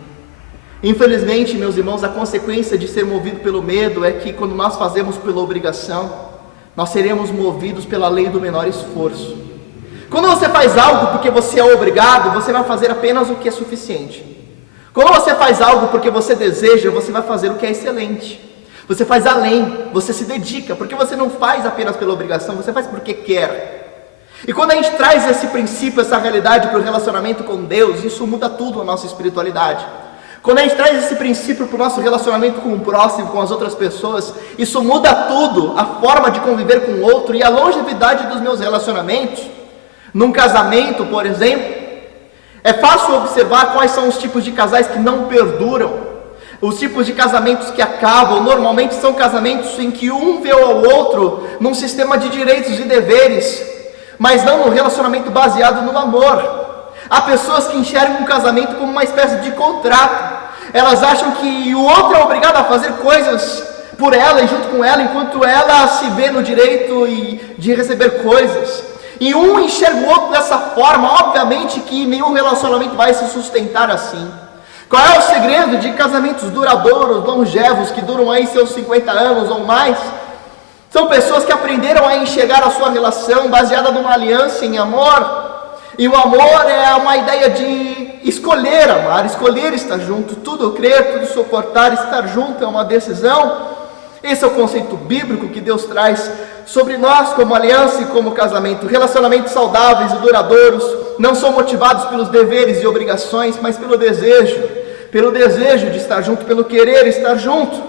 Infelizmente, meus irmãos, a consequência de ser movido pelo medo é que quando nós fazemos pela obrigação, nós seremos movidos pela lei do menor esforço. Quando você faz algo porque você é obrigado, você vai fazer apenas o que é suficiente. Quando você faz algo porque você deseja, você vai fazer o que é excelente. Você faz além, você se dedica, porque você não faz apenas pela obrigação, você faz porque quer. E quando a gente traz esse princípio, essa realidade para o relacionamento com Deus, isso muda tudo na nossa espiritualidade. Quando a gente traz esse princípio para o nosso relacionamento com o próximo, com as outras pessoas, isso muda tudo, a forma de conviver com o outro e a longevidade dos meus relacionamentos. Num casamento, por exemplo, é fácil observar quais são os tipos de casais que não perduram. Os tipos de casamentos que acabam, normalmente são casamentos em que um vê ao outro num sistema de direitos e deveres, mas não num relacionamento baseado no amor. Há pessoas que enxergam um casamento como uma espécie de contrato. Elas acham que o outro é obrigado a fazer coisas por ela e junto com ela, enquanto ela se vê no direito de receber coisas. E um enxerga o outro dessa forma. Obviamente que nenhum relacionamento vai se sustentar assim. Qual é o segredo de casamentos duradouros, longevos, que duram aí seus 50 anos ou mais? São pessoas que aprenderam a enxergar a sua relação baseada numa aliança em amor. E o amor é uma ideia de escolher amar, escolher estar junto, tudo crer, tudo suportar, estar junto é uma decisão. Esse é o conceito bíblico que Deus traz sobre nós como aliança e como casamento. Relacionamentos saudáveis e duradouros não são motivados pelos deveres e obrigações, mas pelo desejo de estar junto, pelo querer estar junto.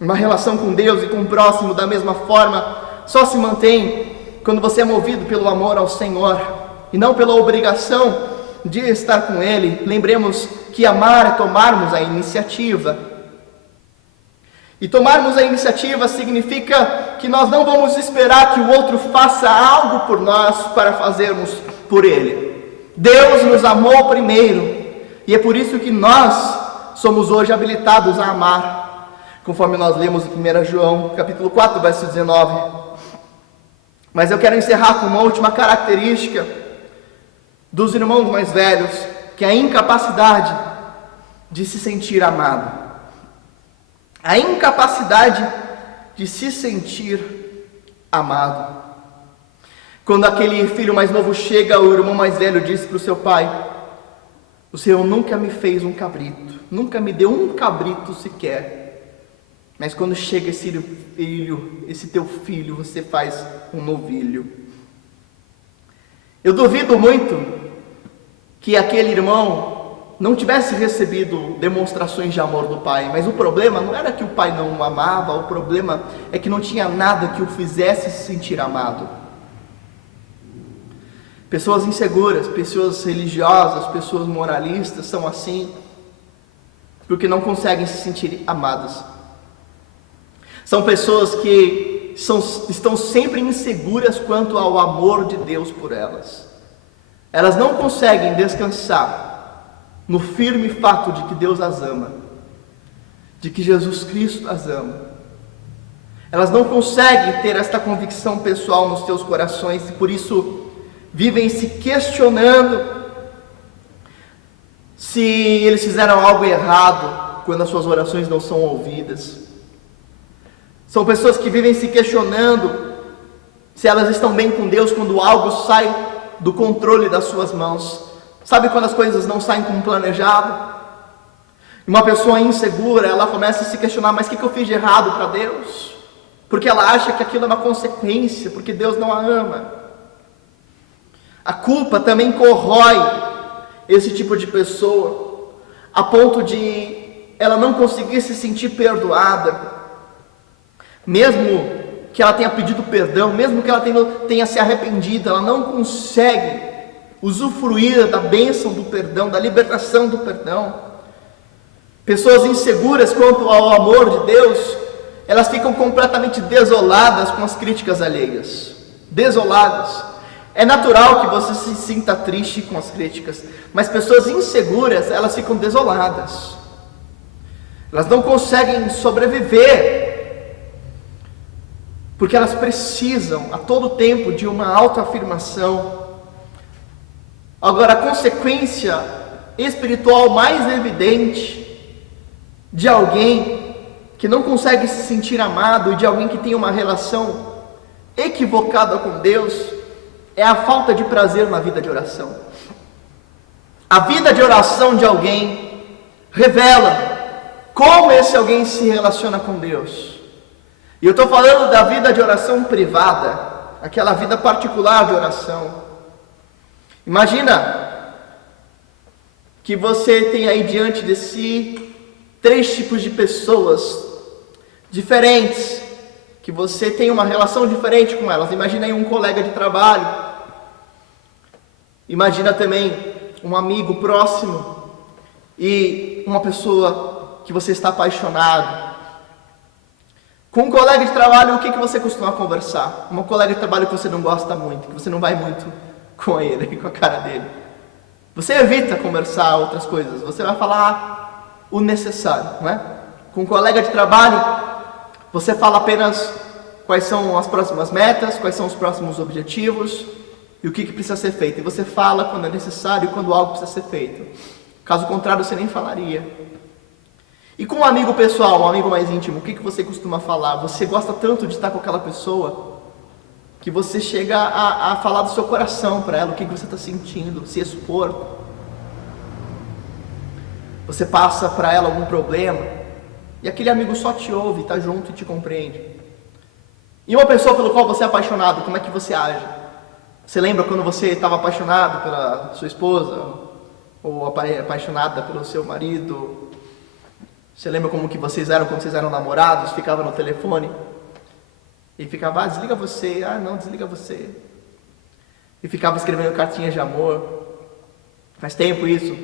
Uma relação com Deus e com o próximo da mesma forma só se mantém quando você é movido pelo amor ao Senhor e não pela obrigação de estar com Ele. Lembremos que amar é tomarmos a iniciativa. E tomarmos a iniciativa significa que nós não vamos esperar que o outro faça algo por nós para fazermos por Ele. Deus nos amou primeiro, e é por isso que nós somos hoje habilitados a amar, conforme nós lemos em 1 João, capítulo 4, verso 19. Mas eu quero encerrar com uma última característica dos irmãos mais velhos, que é a incapacidade de se sentir amado. a incapacidade de se sentir amado. Quando aquele filho mais novo chega, o irmão mais velho diz para o seu pai: o Senhor nunca me fez um cabrito, nunca me deu um cabrito sequer, mas quando chega esse teu filho, você faz um novilho. Eu duvido muito que aquele irmão não tivesse recebido demonstrações de amor do pai, mas o problema não era que o pai não o amava, o problema é que não tinha nada que o fizesse se sentir amado. Pessoas inseguras, pessoas religiosas, pessoas moralistas são assim, porque não conseguem se sentir amadas. São pessoas que estão sempre inseguras quanto ao amor de Deus por elas. Elas não conseguem descansar no firme fato de que Deus as ama, de que Jesus Cristo as ama. Elas não conseguem ter esta convicção pessoal nos seus corações e por isso vivem se questionando se eles fizeram algo errado quando as suas orações não são ouvidas. São pessoas que vivem se questionando se elas estão bem com Deus quando algo sai do controle das suas mãos. Sabe quando as coisas não saem como planejado? Uma pessoa insegura, ela começa a se questionar: mas o que eu fiz de errado para Deus? Porque ela acha que aquilo é uma consequência, porque Deus não a ama. A culpa também corrói esse tipo de pessoa, a ponto de ela não conseguir se sentir perdoada, mesmo que ela tenha pedido perdão, mesmo que ela tenha se arrependido, ela não consegue usufruir da bênção do perdão, da libertação do perdão. Pessoas inseguras quanto ao amor de Deus, elas ficam completamente desoladas com as críticas alheias, desoladas. É natural que você se sinta triste com as críticas, mas pessoas inseguras, elas ficam desoladas. Elas não conseguem sobreviver, porque elas precisam a todo tempo de uma autoafirmação. Agora, a consequência espiritual mais evidente de alguém que não consegue se sentir amado e de alguém que tem uma relação equivocada com Deus é a falta de prazer na vida de oração. A vida de oração de alguém revela como esse alguém se relaciona com Deus. E eu estou falando da vida de oração privada, aquela vida particular de oração. Imagina que você tem aí diante de si 3 tipos de pessoas diferentes, que você tem uma relação diferente com elas. Imagina aí um colega de trabalho, imagina também um amigo próximo e uma pessoa que você está apaixonado. Com um colega de trabalho, o que você costuma conversar? Um colega de trabalho que você não gosta muito, que você não vai muito com ele, com a cara dele. Você evita conversar outras coisas, você vai falar o necessário, não é? Com um colega de trabalho, você fala apenas quais são as próximas metas, quais são os próximos objetivos e o que precisa ser feito. E você fala quando é necessário e quando algo precisa ser feito. Caso contrário, você nem falaria. E com um amigo pessoal, um amigo mais íntimo, o que você costuma falar? Você gosta tanto de estar com aquela pessoa que você chega a falar do seu coração para ela, o que você está sentindo, se expor. Você passa para ela algum problema e aquele amigo só te ouve, está junto e te compreende. E uma pessoa pelo qual você é apaixonado, como é que você age? Você lembra quando você estava apaixonado pela sua esposa? Ou apaixonada pelo seu marido? Você lembra como que vocês eram quando vocês eram namorados? Ficava no telefone e ficava, desliga você, não, desliga você. E ficava escrevendo cartinhas de amor. Faz tempo isso.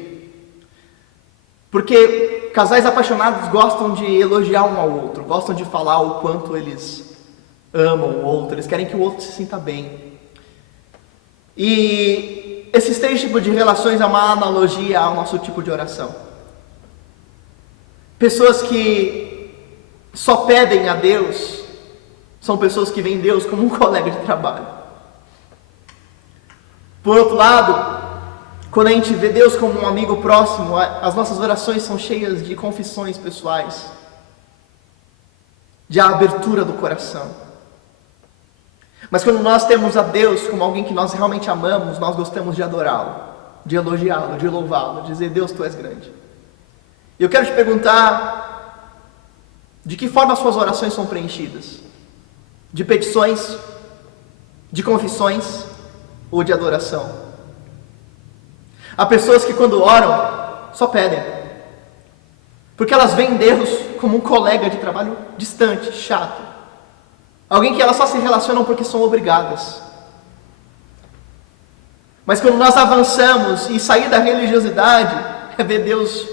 Porque casais apaixonados gostam de elogiar um ao outro, gostam de falar o quanto eles amam o outro, eles querem que o outro se sinta bem. E esses 3 tipos de relações é uma analogia ao nosso tipo de oração. Pessoas que só pedem a Deus são pessoas que veem Deus como um colega de trabalho. Por outro lado, quando a gente vê Deus como um amigo próximo, as nossas orações são cheias de confissões pessoais. de abertura do coração. Mas quando nós temos a Deus como alguém que nós realmente amamos, nós gostamos de adorá-lo, de elogiá-lo, de louvá-lo, de dizer: Deus, Tu és grande. E eu quero te perguntar, de que forma as suas orações são preenchidas? De petições, de confissões ou de adoração? Há pessoas que quando oram, só pedem, porque elas veem Deus como um colega de trabalho distante, chato, alguém que elas só se relacionam porque são obrigadas. Mas quando nós avançamos e sair da religiosidade, é ver Deus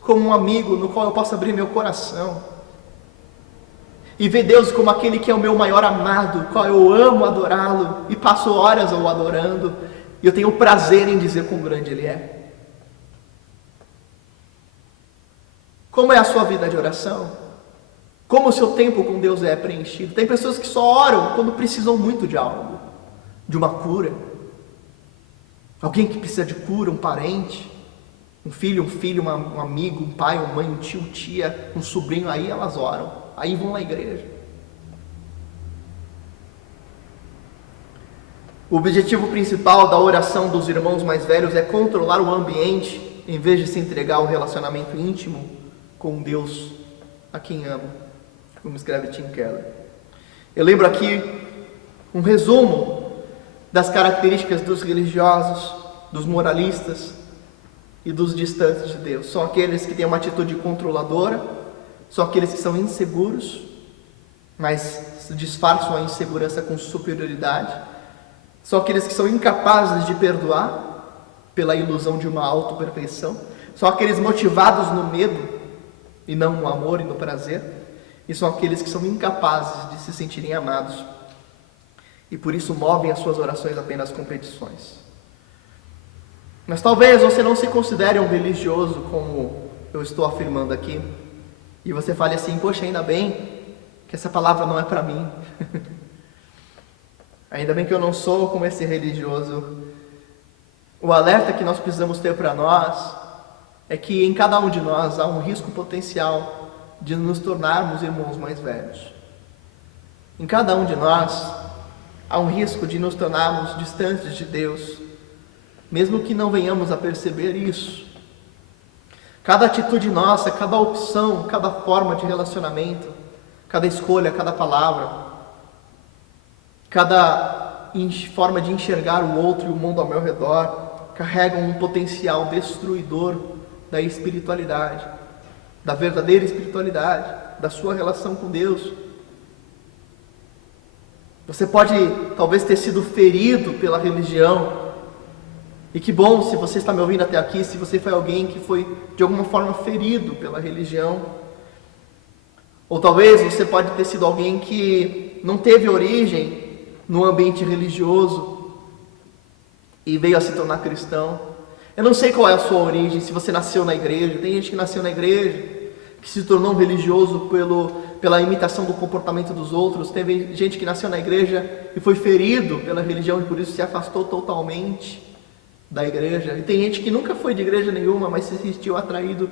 como um amigo no qual eu posso abrir meu coração, e ver Deus como aquele que é o meu maior amado, o qual eu amo adorá-lo, e passo horas o adorando, e eu tenho prazer em dizer quão grande Ele é. Como é a sua vida de oração? Como o seu tempo com Deus é preenchido? Tem pessoas que só oram quando precisam muito de algo, de uma cura, alguém que precisa de cura, um parente, um filho, um amigo, um pai, uma mãe, um tio, tia, um sobrinho. Aí elas oram, aí vão na igreja. O objetivo principal da oração dos irmãos mais velhos é controlar o ambiente, em vez de se entregar ao relacionamento íntimo com Deus a quem ama, como escreve Tim Keller. Eu lembro aqui um resumo das características dos religiosos, dos moralistas e dos distantes de Deus. São aqueles que têm uma atitude controladora, são aqueles que são inseguros, mas disfarçam a insegurança com superioridade, são aqueles que são incapazes de perdoar pela ilusão de uma autoperfeição, são aqueles motivados no medo e não no amor e no prazer, e são aqueles que são incapazes de se sentirem amados e por isso movem as suas orações apenas com petições. Mas talvez você não se considere um religioso, como eu estou afirmando aqui, e você fale assim: poxa, ainda bem que essa palavra não é para mim. Ainda bem que eu não sou como esse religioso. O alerta que nós precisamos ter para nós é que em cada um de nós há um risco potencial de nos tornarmos irmãos mais velhos. Em cada um de nós há um risco de nos tornarmos distantes de Deus, mesmo que não venhamos a perceber isso. Cada atitude nossa, cada opção, cada forma de relacionamento, cada escolha, cada palavra, cada forma de enxergar o outro e o mundo ao meu redor, carregam um potencial destruidor da espiritualidade, da verdadeira espiritualidade, da sua relação com Deus. Você pode talvez ter sido ferido pela religião, e que bom se você está me ouvindo até aqui, se você foi alguém que foi de alguma forma ferido pela religião. Ou talvez você pode ter sido alguém que não teve origem no ambiente religioso e veio a se tornar cristão. Eu não sei qual é a sua origem, se você nasceu na igreja. Tem gente que nasceu na igreja, que se tornou um religioso pela imitação do comportamento dos outros. Teve gente que nasceu na igreja e foi ferido pela religião e por isso se afastou totalmente da igreja. E tem gente que nunca foi de igreja nenhuma, mas se sentiu atraído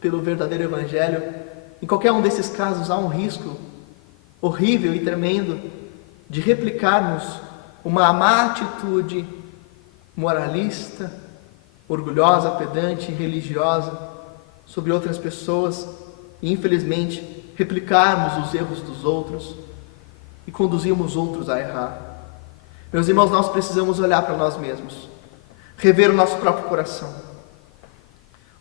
pelo verdadeiro evangelho. Em qualquer um desses casos há um risco horrível e tremendo de replicarmos uma má atitude moralista, orgulhosa, pedante, religiosa sobre outras pessoas e, infelizmente, replicarmos os erros dos outros e conduzirmos outros a errar. Meus irmãos, nós precisamos olhar para nós mesmos, rever o nosso próprio coração,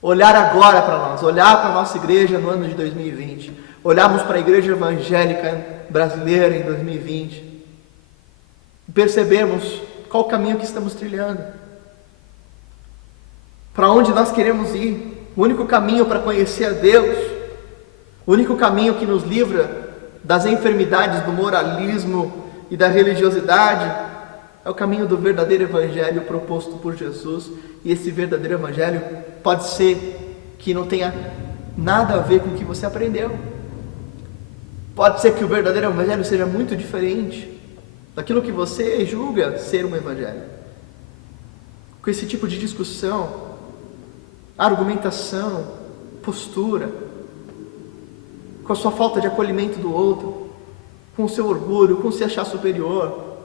olhar agora para nós, olhar para a nossa igreja no ano de 2020, olharmos para a igreja evangélica brasileira em 2020 e percebermos qual o caminho que estamos trilhando, para onde nós queremos ir. O único caminho para conhecer a Deus, o único caminho que nos livra das enfermidades do moralismo e da religiosidade, é o caminho do verdadeiro evangelho proposto por Jesus. E esse verdadeiro evangelho pode ser que não tenha nada a ver com o que você aprendeu. Pode ser que o verdadeiro evangelho seja muito diferente daquilo que você julga ser um evangelho. Com esse tipo de discussão, argumentação, postura, com a sua falta de acolhimento do outro, com o seu orgulho, com se achar superior.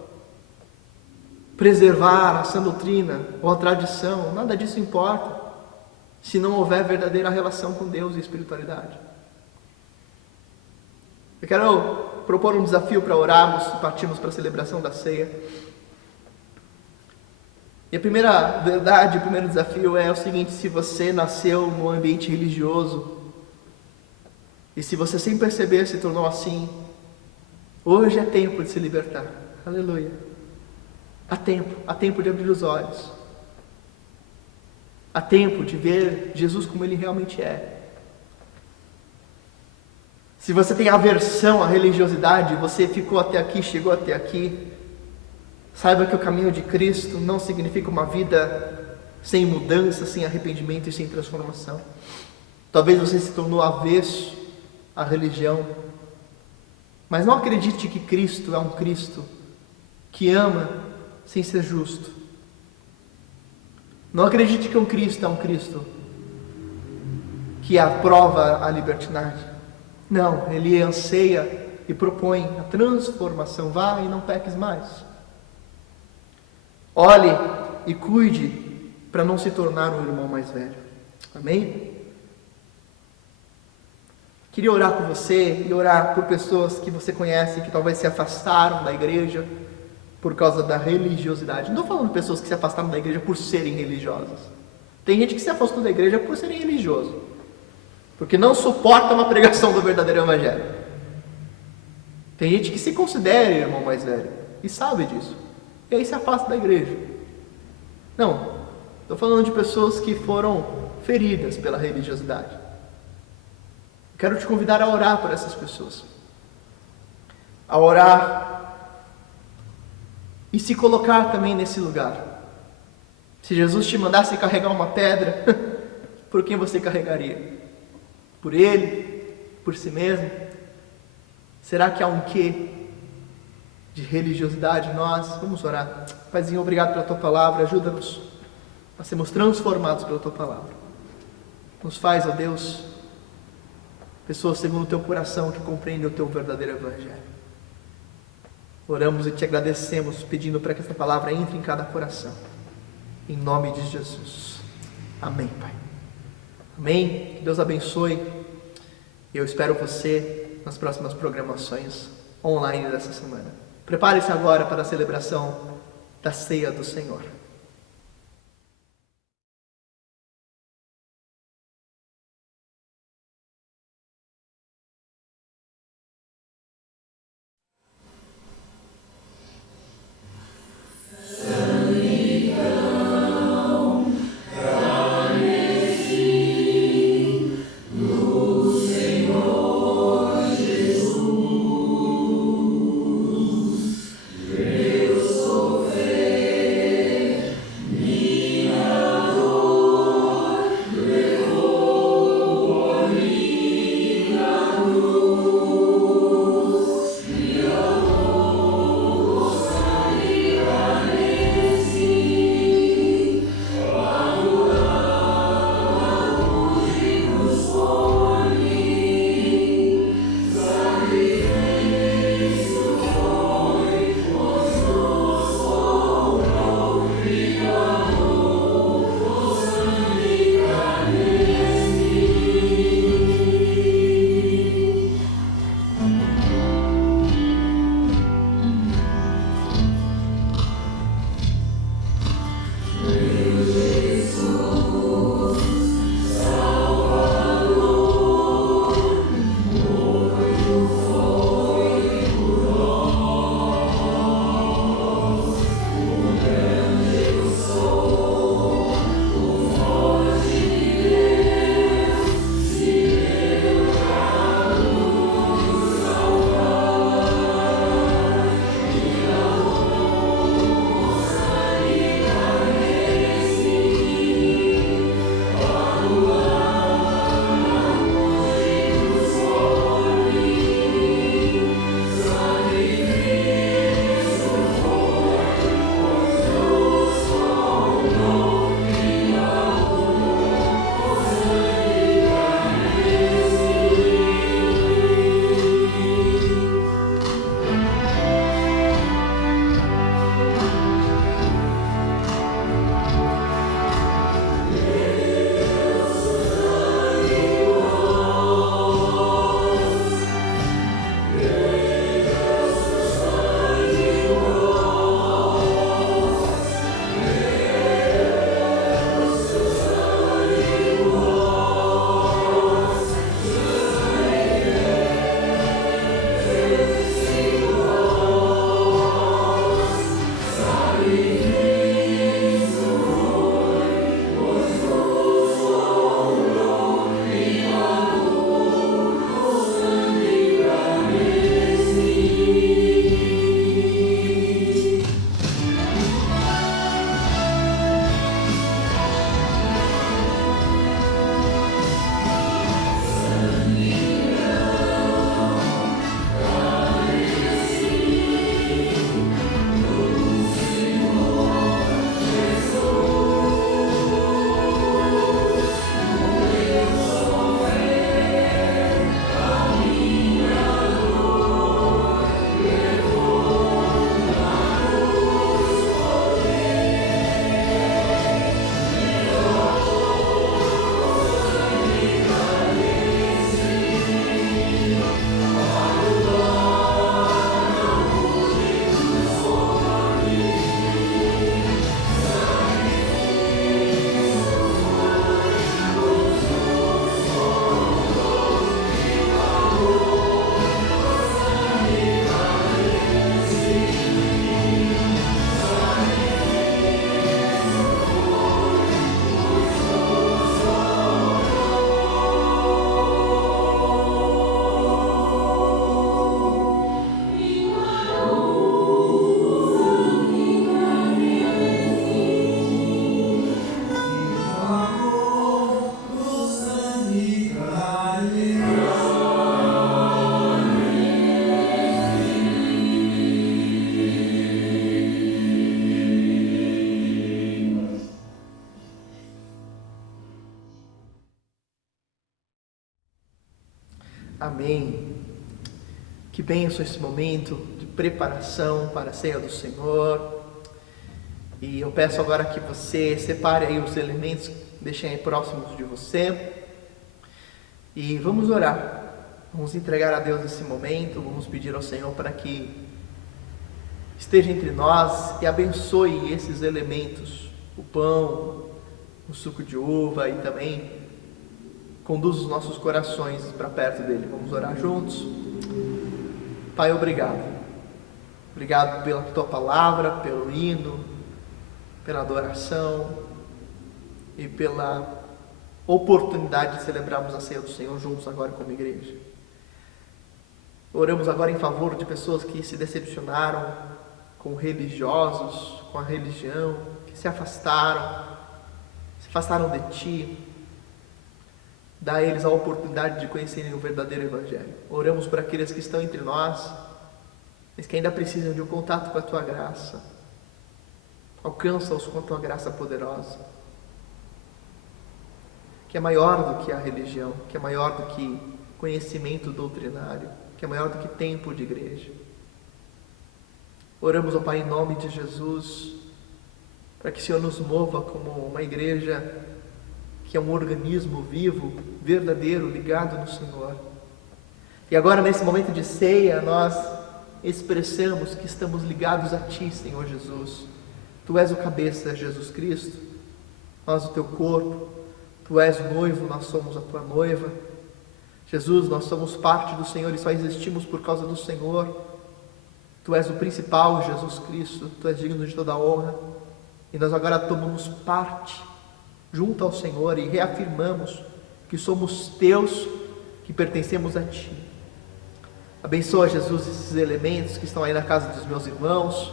Preservar a sã doutrina ou a tradição, nada disso importa, se não houver verdadeira relação com Deus e espiritualidade. Eu quero propor um desafio para orarmos e partirmos para a celebração da ceia. E a primeira verdade, o primeiro desafio é o seguinte: se você nasceu num ambiente religioso, e se você sem perceber se tornou assim, hoje é tempo de se libertar. Aleluia. Há tempo de abrir os olhos. Há tempo de ver Jesus como Ele realmente é. Se você tem aversão à religiosidade, você ficou até aqui, chegou até aqui, saiba que o caminho de Cristo não significa uma vida sem mudança, sem arrependimento e sem transformação. Talvez você se tornou avesso à religião, mas não acredite que Cristo é um Cristo que ama sem ser justo. Não acredite que um Cristo é um Cristo que aprova a libertinagem. Não, Ele anseia e propõe a transformação. Vá e não peques mais. Olhe e cuide para não se tornar um irmão mais velho. Amém? Queria orar por você e orar por pessoas que você conhece que talvez se afastaram da igreja por causa da religiosidade. Não estou falando de pessoas que se afastaram da igreja por serem religiosas. Tem gente que se afastou da igreja por serem religioso, porque não suporta uma pregação do verdadeiro evangelho. Tem gente que se considera irmão mais velho e sabe disso, e aí se afasta da igreja. Não, estou falando de pessoas que foram feridas pela religiosidade. Quero te convidar a orar por essas pessoas, a orar e se colocar também nesse lugar. Se Jesus te mandasse carregar uma pedra, por quem você carregaria? Por Ele? Por si mesmo? Será que há um quê de religiosidade em nós? Vamos orar. Paizinho, obrigado pela Tua Palavra, ajuda-nos a sermos transformados pela Tua Palavra. Nos faz, ó Deus, pessoas segundo o Teu coração que compreendem o Teu verdadeiro Evangelho. Oramos e Te agradecemos, pedindo para que essa palavra entre em cada coração. Em nome de Jesus. Amém, Pai. Amém. Que Deus abençoe. Eu espero você nas próximas programações online dessa semana. Prepare-se agora para a celebração da Ceia do Senhor. Deus sofreu. Amém. Que bênção esse momento de preparação para a ceia do Senhor. E eu peço agora que você separe aí os elementos, deixem aí próximos de você. E vamos orar. Vamos entregar a Deus esse momento, vamos pedir ao Senhor para que esteja entre nós e abençoe esses elementos, o pão, o suco de uva, e também conduz os nossos corações para perto dele. Vamos orar juntos. Pai, obrigado. Obrigado pela tua palavra, pelo hino, pela adoração e pela oportunidade de celebrarmos a ceia do Senhor juntos agora como igreja. Oramos agora em favor de pessoas que se decepcionaram com religiosos, com a religião, que se afastaram de Ti. Dá a eles a oportunidade de conhecerem o verdadeiro Evangelho. Oramos por aqueles que estão entre nós, mas que ainda precisam de um contato com a Tua graça. Alcança-os com a Tua graça poderosa, que é maior do que a religião, que é maior do que conhecimento doutrinário, que é maior do que tempo de igreja. Oramos, ó Pai, em nome de Jesus, para que o Senhor nos mova como uma igreja que é um organismo vivo, verdadeiro, ligado no Senhor. E agora, nesse momento de ceia, nós expressamos que estamos ligados a Ti, Senhor Jesus. Tu és o cabeça, Jesus Cristo, nós o Teu corpo. Tu és o noivo, nós somos a Tua noiva. Jesus, nós somos parte do Senhor e só existimos por causa do Senhor. Tu és o principal, Jesus Cristo, Tu és digno de toda a honra. E nós agora tomamos parte junto ao Senhor e reafirmamos que somos Teus, que pertencemos a Ti. Abençoa, Jesus, esses elementos que estão aí na casa dos meus irmãos,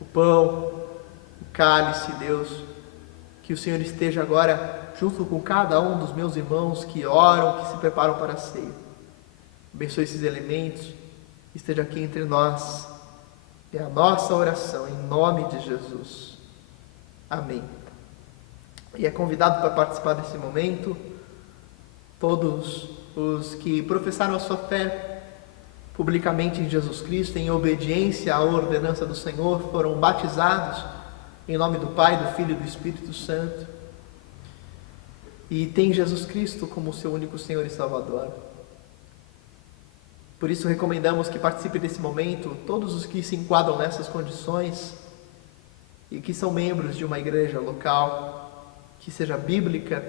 o pão, o cálice, Deus, que o Senhor esteja agora junto com cada um dos meus irmãos que oram, que se preparam para a ceia. Abençoe esses elementos, esteja aqui entre nós. É a nossa oração, em nome de Jesus. Amém. E é convidado para participar desse momento todos os que professaram a sua fé publicamente em Jesus Cristo, em obediência à ordenança do Senhor, foram batizados em nome do Pai, do Filho e do Espírito Santo. E tem Jesus Cristo como seu único Senhor e Salvador. Por isso recomendamos que participe desse momento todos os que se enquadram nessas condições e que são membros de uma igreja local, que seja bíblica,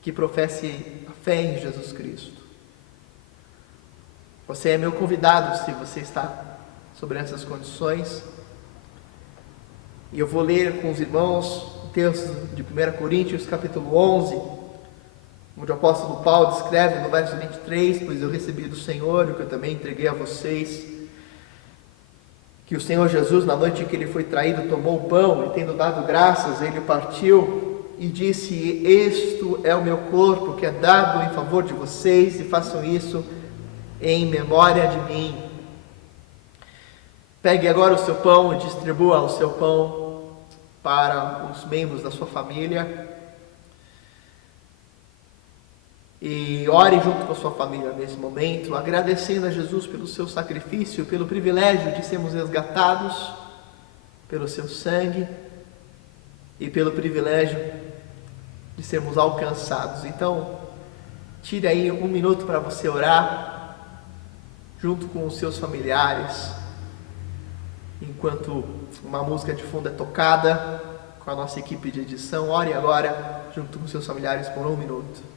que professe a fé em Jesus Cristo. Você é meu convidado se você está sobre essas condições. E eu vou ler com os irmãos o texto de 1 Coríntios, capítulo 11, onde o apóstolo Paulo descreve no verso 23, pois eu recebi do Senhor o que eu também entreguei a vocês, que o Senhor Jesus, na noite em que ele foi traído, tomou o pão e, tendo dado graças, ele partiu e disse: "Isto é o meu corpo, que é dado em favor de vocês, e façam isso em memória de mim." Pegue agora o seu pão e distribua o seu pão para os membros da sua família. E ore junto com a sua família nesse momento, agradecendo a Jesus pelo seu sacrifício, pelo privilégio de sermos resgatados pelo seu sangue e pelo privilégio de sermos alcançados. Então, tire aí um minuto para você orar junto com os seus familiares, enquanto uma música de fundo é tocada com a nossa equipe de edição. Ore agora junto com seus familiares por 1 minuto.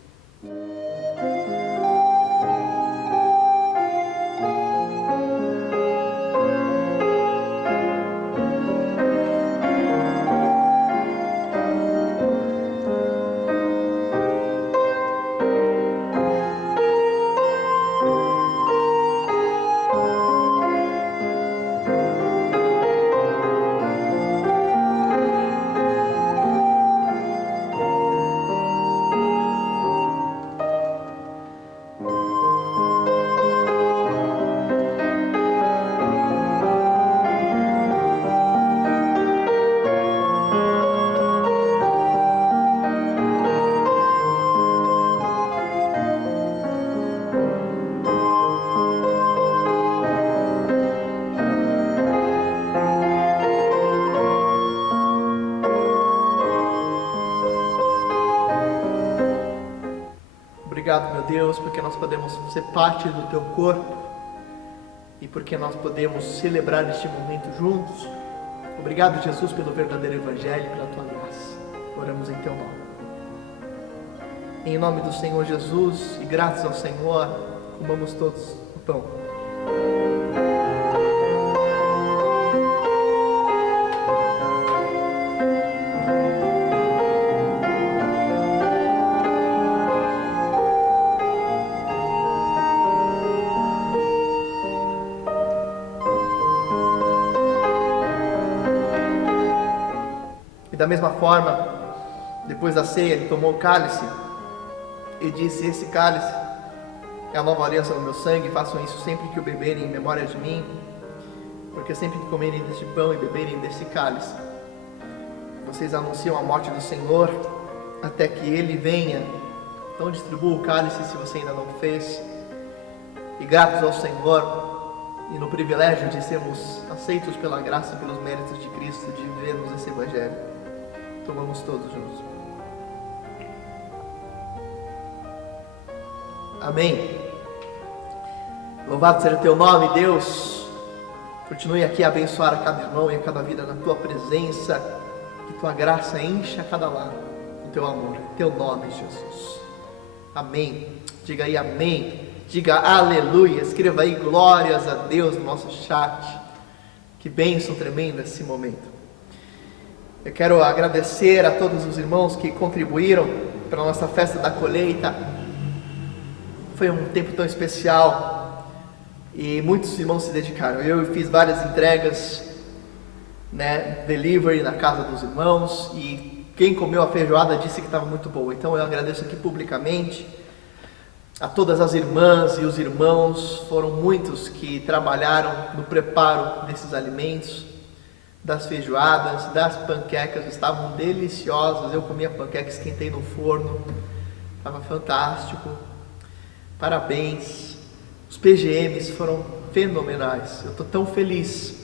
Obrigado, meu Deus, porque nós podemos ser parte do Teu corpo e porque nós podemos celebrar este momento juntos. Obrigado, Jesus, pelo verdadeiro Evangelho e pela Tua graça. Oramos em Teu nome. Em nome do Senhor Jesus e graças ao Senhor, comamos todos o pão. E da mesma forma, depois da ceia, ele tomou o cálice e disse: esse cálice é a nova aliança no meu sangue, façam isso sempre que o beberem em memória de mim, porque sempre que comerem deste pão e beberem desse cálice, vocês anunciam a morte do Senhor até que Ele venha. Então distribua o cálice se você ainda não fez, e gratos ao Senhor e no privilégio de sermos aceitos pela graça e pelos méritos de Cristo, de vivermos esse Evangelho, tomamos todos juntos. Amém. Louvado seja o Teu nome, Deus. Continue aqui a abençoar a cada irmão e a cada vida na Tua presença. Que Tua graça encha a cada lado do Teu amor. Em Teu nome, Jesus. Amém. Diga aí amém. Diga aleluia. Escreva aí glórias a Deus no nosso chat. Que bênção tremenda esse momento. Eu quero agradecer a todos os irmãos que contribuíram para a nossa festa da colheita. Foi um tempo tão especial e muitos irmãos se dedicaram. Eu fiz várias entregas, delivery na casa dos irmãos, e quem comeu a feijoada disse que estava muito boa. Então eu agradeço aqui publicamente a todas as irmãs e os irmãos. Foram muitos que trabalharam no preparo desses alimentos, das feijoadas, das panquecas. Estavam deliciosas. Eu comi a panqueca, esquentei no forno, estava fantástico. Parabéns. Os PGMs foram fenomenais. Eu estou tão feliz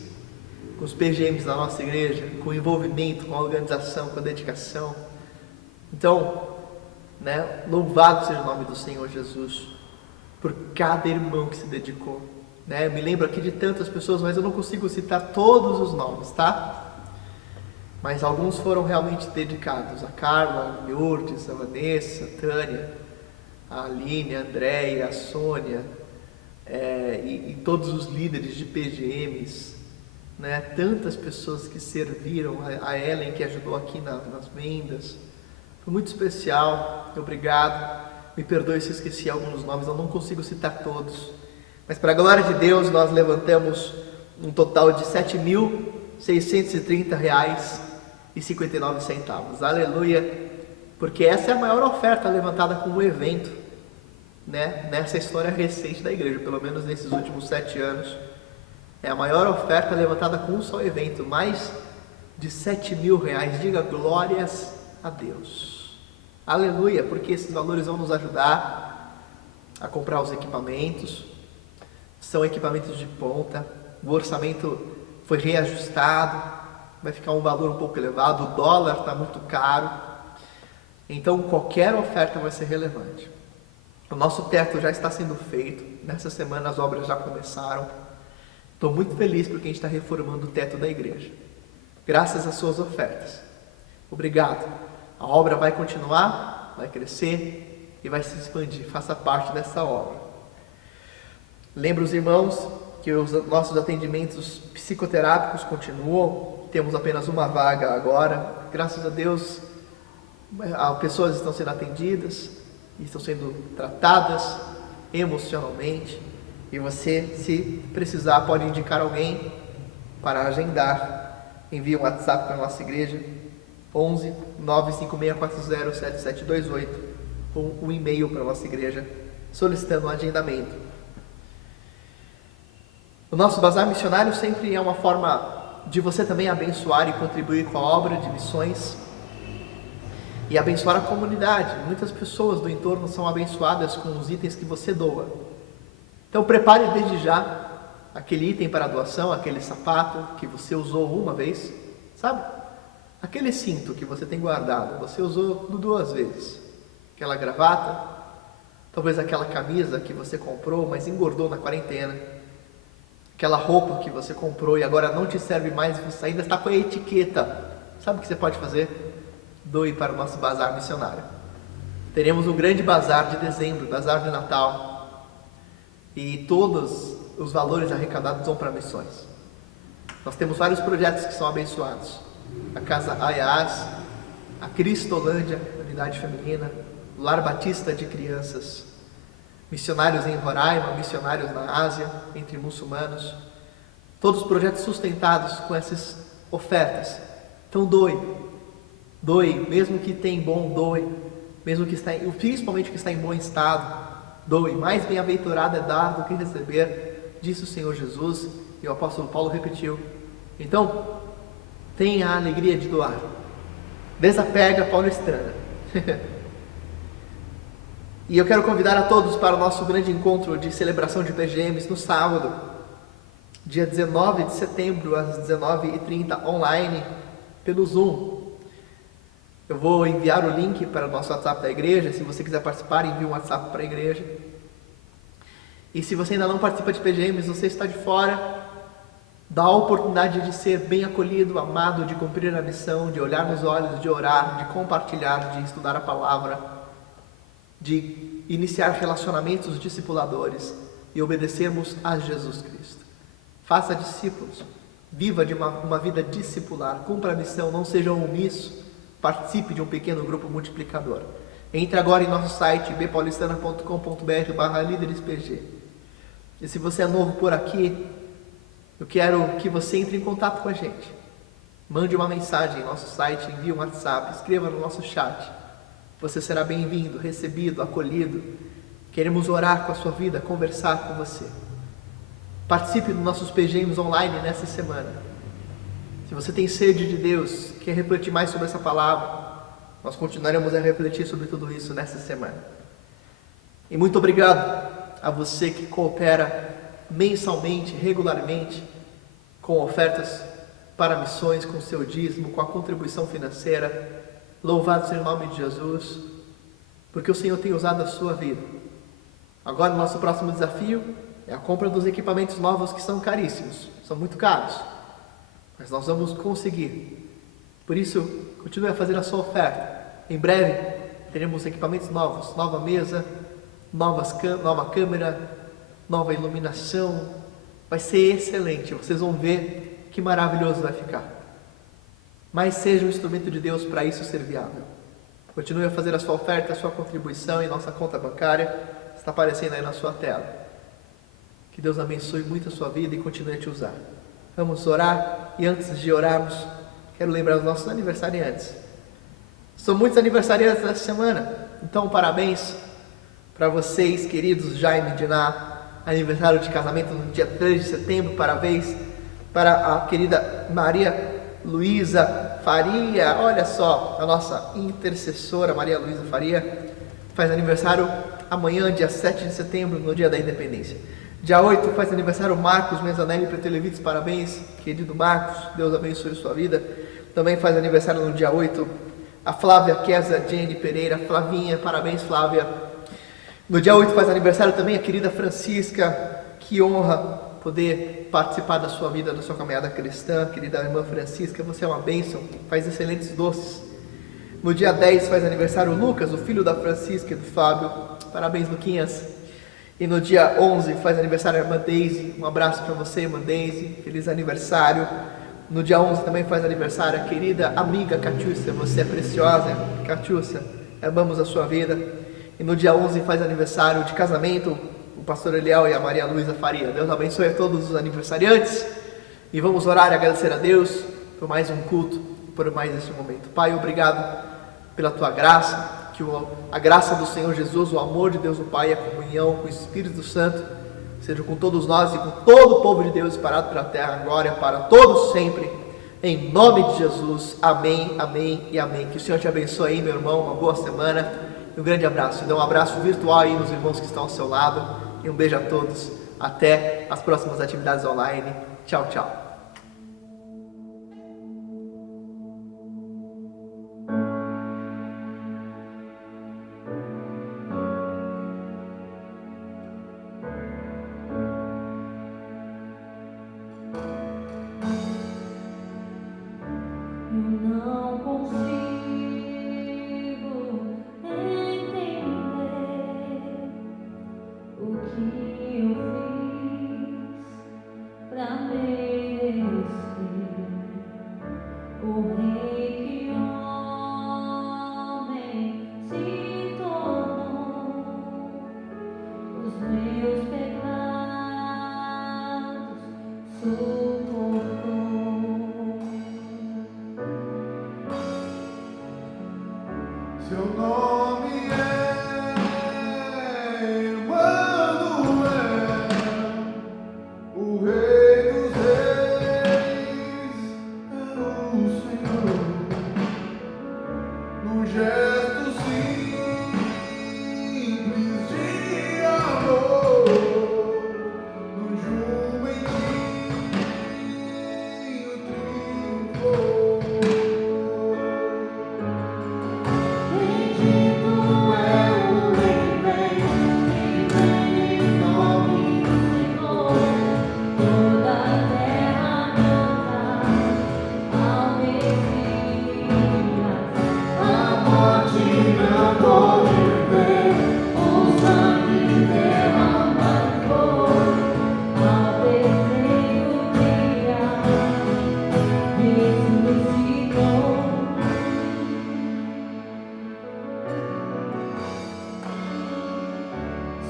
com os PGMs da nossa igreja, com o envolvimento, com a organização, com a dedicação. Então, louvado seja o nome do Senhor Jesus por cada irmão que se dedicou. Eu me lembro aqui de tantas pessoas, mas eu não consigo citar todos os nomes, tá? Mas alguns foram realmente dedicados. A Carla, a Lourdes, a Vanessa, a Tânia, a Aline, a Andréia, a Sônia, e todos os líderes de PGMs, tantas pessoas que serviram, a Ellen que ajudou aqui nas vendas. Foi muito especial. Obrigado. Me perdoe se eu esqueci alguns nomes, eu não consigo citar todos, mas para a glória de Deus nós levantamos um total de R$ 7.630,59. Aleluia! Porque essa é a maior oferta levantada com o evento, nessa história recente da igreja, pelo menos nesses últimos 7 anos. É a maior oferta levantada com um só evento, mais de R$7.000. Diga glórias a Deus. Aleluia, porque esses valores vão nos ajudar a comprar os equipamentos. São equipamentos de ponta. O orçamento foi reajustado, vai ficar um valor um pouco elevado. O dólar está muito caro. Então qualquer oferta vai ser relevante. O nosso teto já está sendo feito. Nessa semana as obras já começaram. Estou muito feliz porque a gente está reformando o teto da igreja, graças às suas ofertas. Obrigado. A obra vai continuar, vai crescer e vai se expandir. Faça parte dessa obra. Lembro os irmãos que os nossos atendimentos psicoterápicos continuam. Temos apenas uma vaga agora. Graças a Deus, pessoas estão sendo atendidas, estão sendo tratadas emocionalmente. E você, se precisar, pode indicar alguém para agendar. Envie um WhatsApp para a nossa igreja, 11 95640 7728, ou um e-mail para a nossa igreja solicitando um agendamento. O nosso bazar missionário sempre é uma forma de você também abençoar e contribuir com a obra de missões e abençoar a comunidade. Muitas pessoas do entorno são abençoadas com os itens que você doa. Então prepare desde já aquele item para doação, aquele sapato que você usou uma vez, sabe? Aquele cinto que você tem guardado, você usou 2 vezes. Aquela gravata, Talvez aquela camisa que você comprou, mas engordou na quarentena. Aquela roupa que você comprou e agora não te serve mais, você ainda está com a etiqueta. Sabe o que você pode fazer? Doe para o nosso bazar missionário. Teremos um grande bazar de dezembro, bazar de Natal. E todos os valores arrecadados vão para missões. Nós temos vários projetos que são abençoados. A Casa Ayás, a Cristolândia, Unidade Feminina, o Lar Batista de Crianças, missionários em Roraima, missionários na Ásia, entre muçulmanos. Todos os projetos sustentados com essas ofertas. Então doe, mesmo que tenha bom, doe, mesmo que principalmente que está em bom estado, doe. Mais bem-aventurado é dar do que receber, disse o Senhor Jesus, e o apóstolo Paulo repetiu. Então, tenha a alegria de doar. Desapega paulistrana. E eu quero convidar a todos para o nosso grande encontro de celebração de PGMs no sábado, dia 19 de setembro, às 19h30, online, pelo Zoom. Eu vou enviar o link para o nosso WhatsApp da igreja. Se você quiser participar, envie um WhatsApp para a igreja. E se você ainda não participa de PGMs, você está de fora, dá a oportunidade de ser bem acolhido, amado, de cumprir a missão, de olhar nos olhos, de orar, de compartilhar, de estudar a palavra, de iniciar relacionamentos discipuladores e obedecermos a Jesus Cristo. Faça discípulos, viva de uma vida discipular, cumpra a missão, não seja omisso, participe de um pequeno grupo multiplicador. Entre agora em nosso site bpaulistana.com.br/líderespg. E se você é novo por aqui, eu quero que você entre em contato com a gente. Mande uma mensagem em nosso site, envie um WhatsApp, escreva no nosso chat. Você será bem-vindo, recebido, acolhido. Queremos orar com a sua vida, conversar com você. Participe dos nossos PGMs online nessa semana. Se você tem sede de Deus, quer refletir mais sobre essa palavra, nós continuaremos a refletir sobre tudo isso nessa semana. E muito obrigado a você que coopera mensalmente, regularmente, com ofertas para missões, com seu dízimo, com a contribuição financeira. Louvado seja o nome de Jesus, porque o Senhor tem usado a sua vida. Agora o nosso próximo desafio é a compra dos equipamentos novos, que são caríssimos, são muito caros, mas nós vamos conseguir. Por isso, continue a fazer a sua oferta. Em breve teremos equipamentos novos, nova mesa, nova câmera, nova iluminação. Vai ser excelente, vocês vão ver que maravilhoso vai ficar. Mas seja um instrumento de Deus para isso ser viável. Continue a fazer a sua oferta, a sua contribuição em nossa conta bancária, está aparecendo aí na sua tela. Que Deus abençoe muito a sua vida e continue a te usar. Vamos orar, e antes de orarmos, quero lembrar os nossos aniversariantes. São muitos aniversariantes nessa semana, então parabéns para vocês, queridos Jaime e Diná, aniversário de casamento no dia 3 de setembro, parabéns para a querida Maria Luísa Faria, olha só, a nossa intercessora Maria Luísa Faria, faz aniversário amanhã, dia 7 de setembro, no dia da independência. Dia 8 faz aniversário Marcos Mezzanelli Pretelevites, parabéns, querido Marcos, Deus abençoe sua vida. Também faz aniversário no dia 8 a Flávia Kesa Jenny Pereira, Flavinha, parabéns Flávia. No dia 8 faz aniversário também a querida Francisca, que honra poder participar da sua vida, da sua caminhada cristã, querida irmã Francisca, você é uma bênção, faz excelentes doces. No dia 10 faz aniversário o Lucas, o filho da Francisca e do Fábio, parabéns Luquinhas. E no dia 11 faz aniversário a irmã Deise, um abraço para você, irmã Deise, feliz aniversário. No dia 11 também faz aniversário a querida amiga Catiúcia, você é preciosa, Catiúcia, amamos a sua vida. E no dia 11 faz aniversário de casamento o pastor Eliel e a Maria Luísa Faria. Deus abençoe a todos os aniversariantes e vamos orar e agradecer a Deus por mais um culto, por mais este momento. Pai, obrigado pela tua graça, que a graça do Senhor Jesus, o amor de Deus o Pai, a comunhão com o Espírito Santo seja com todos nós e com todo o povo de Deus espalhado pela terra, glória para todos sempre, em nome de Jesus, amém, amém e amém. Que o Senhor te abençoe aí, meu irmão, uma boa semana e um grande abraço. E dá um abraço virtual aí nos irmãos que estão ao seu lado e um beijo a todos, até as próximas atividades online, tchau, tchau.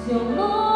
Your Lord.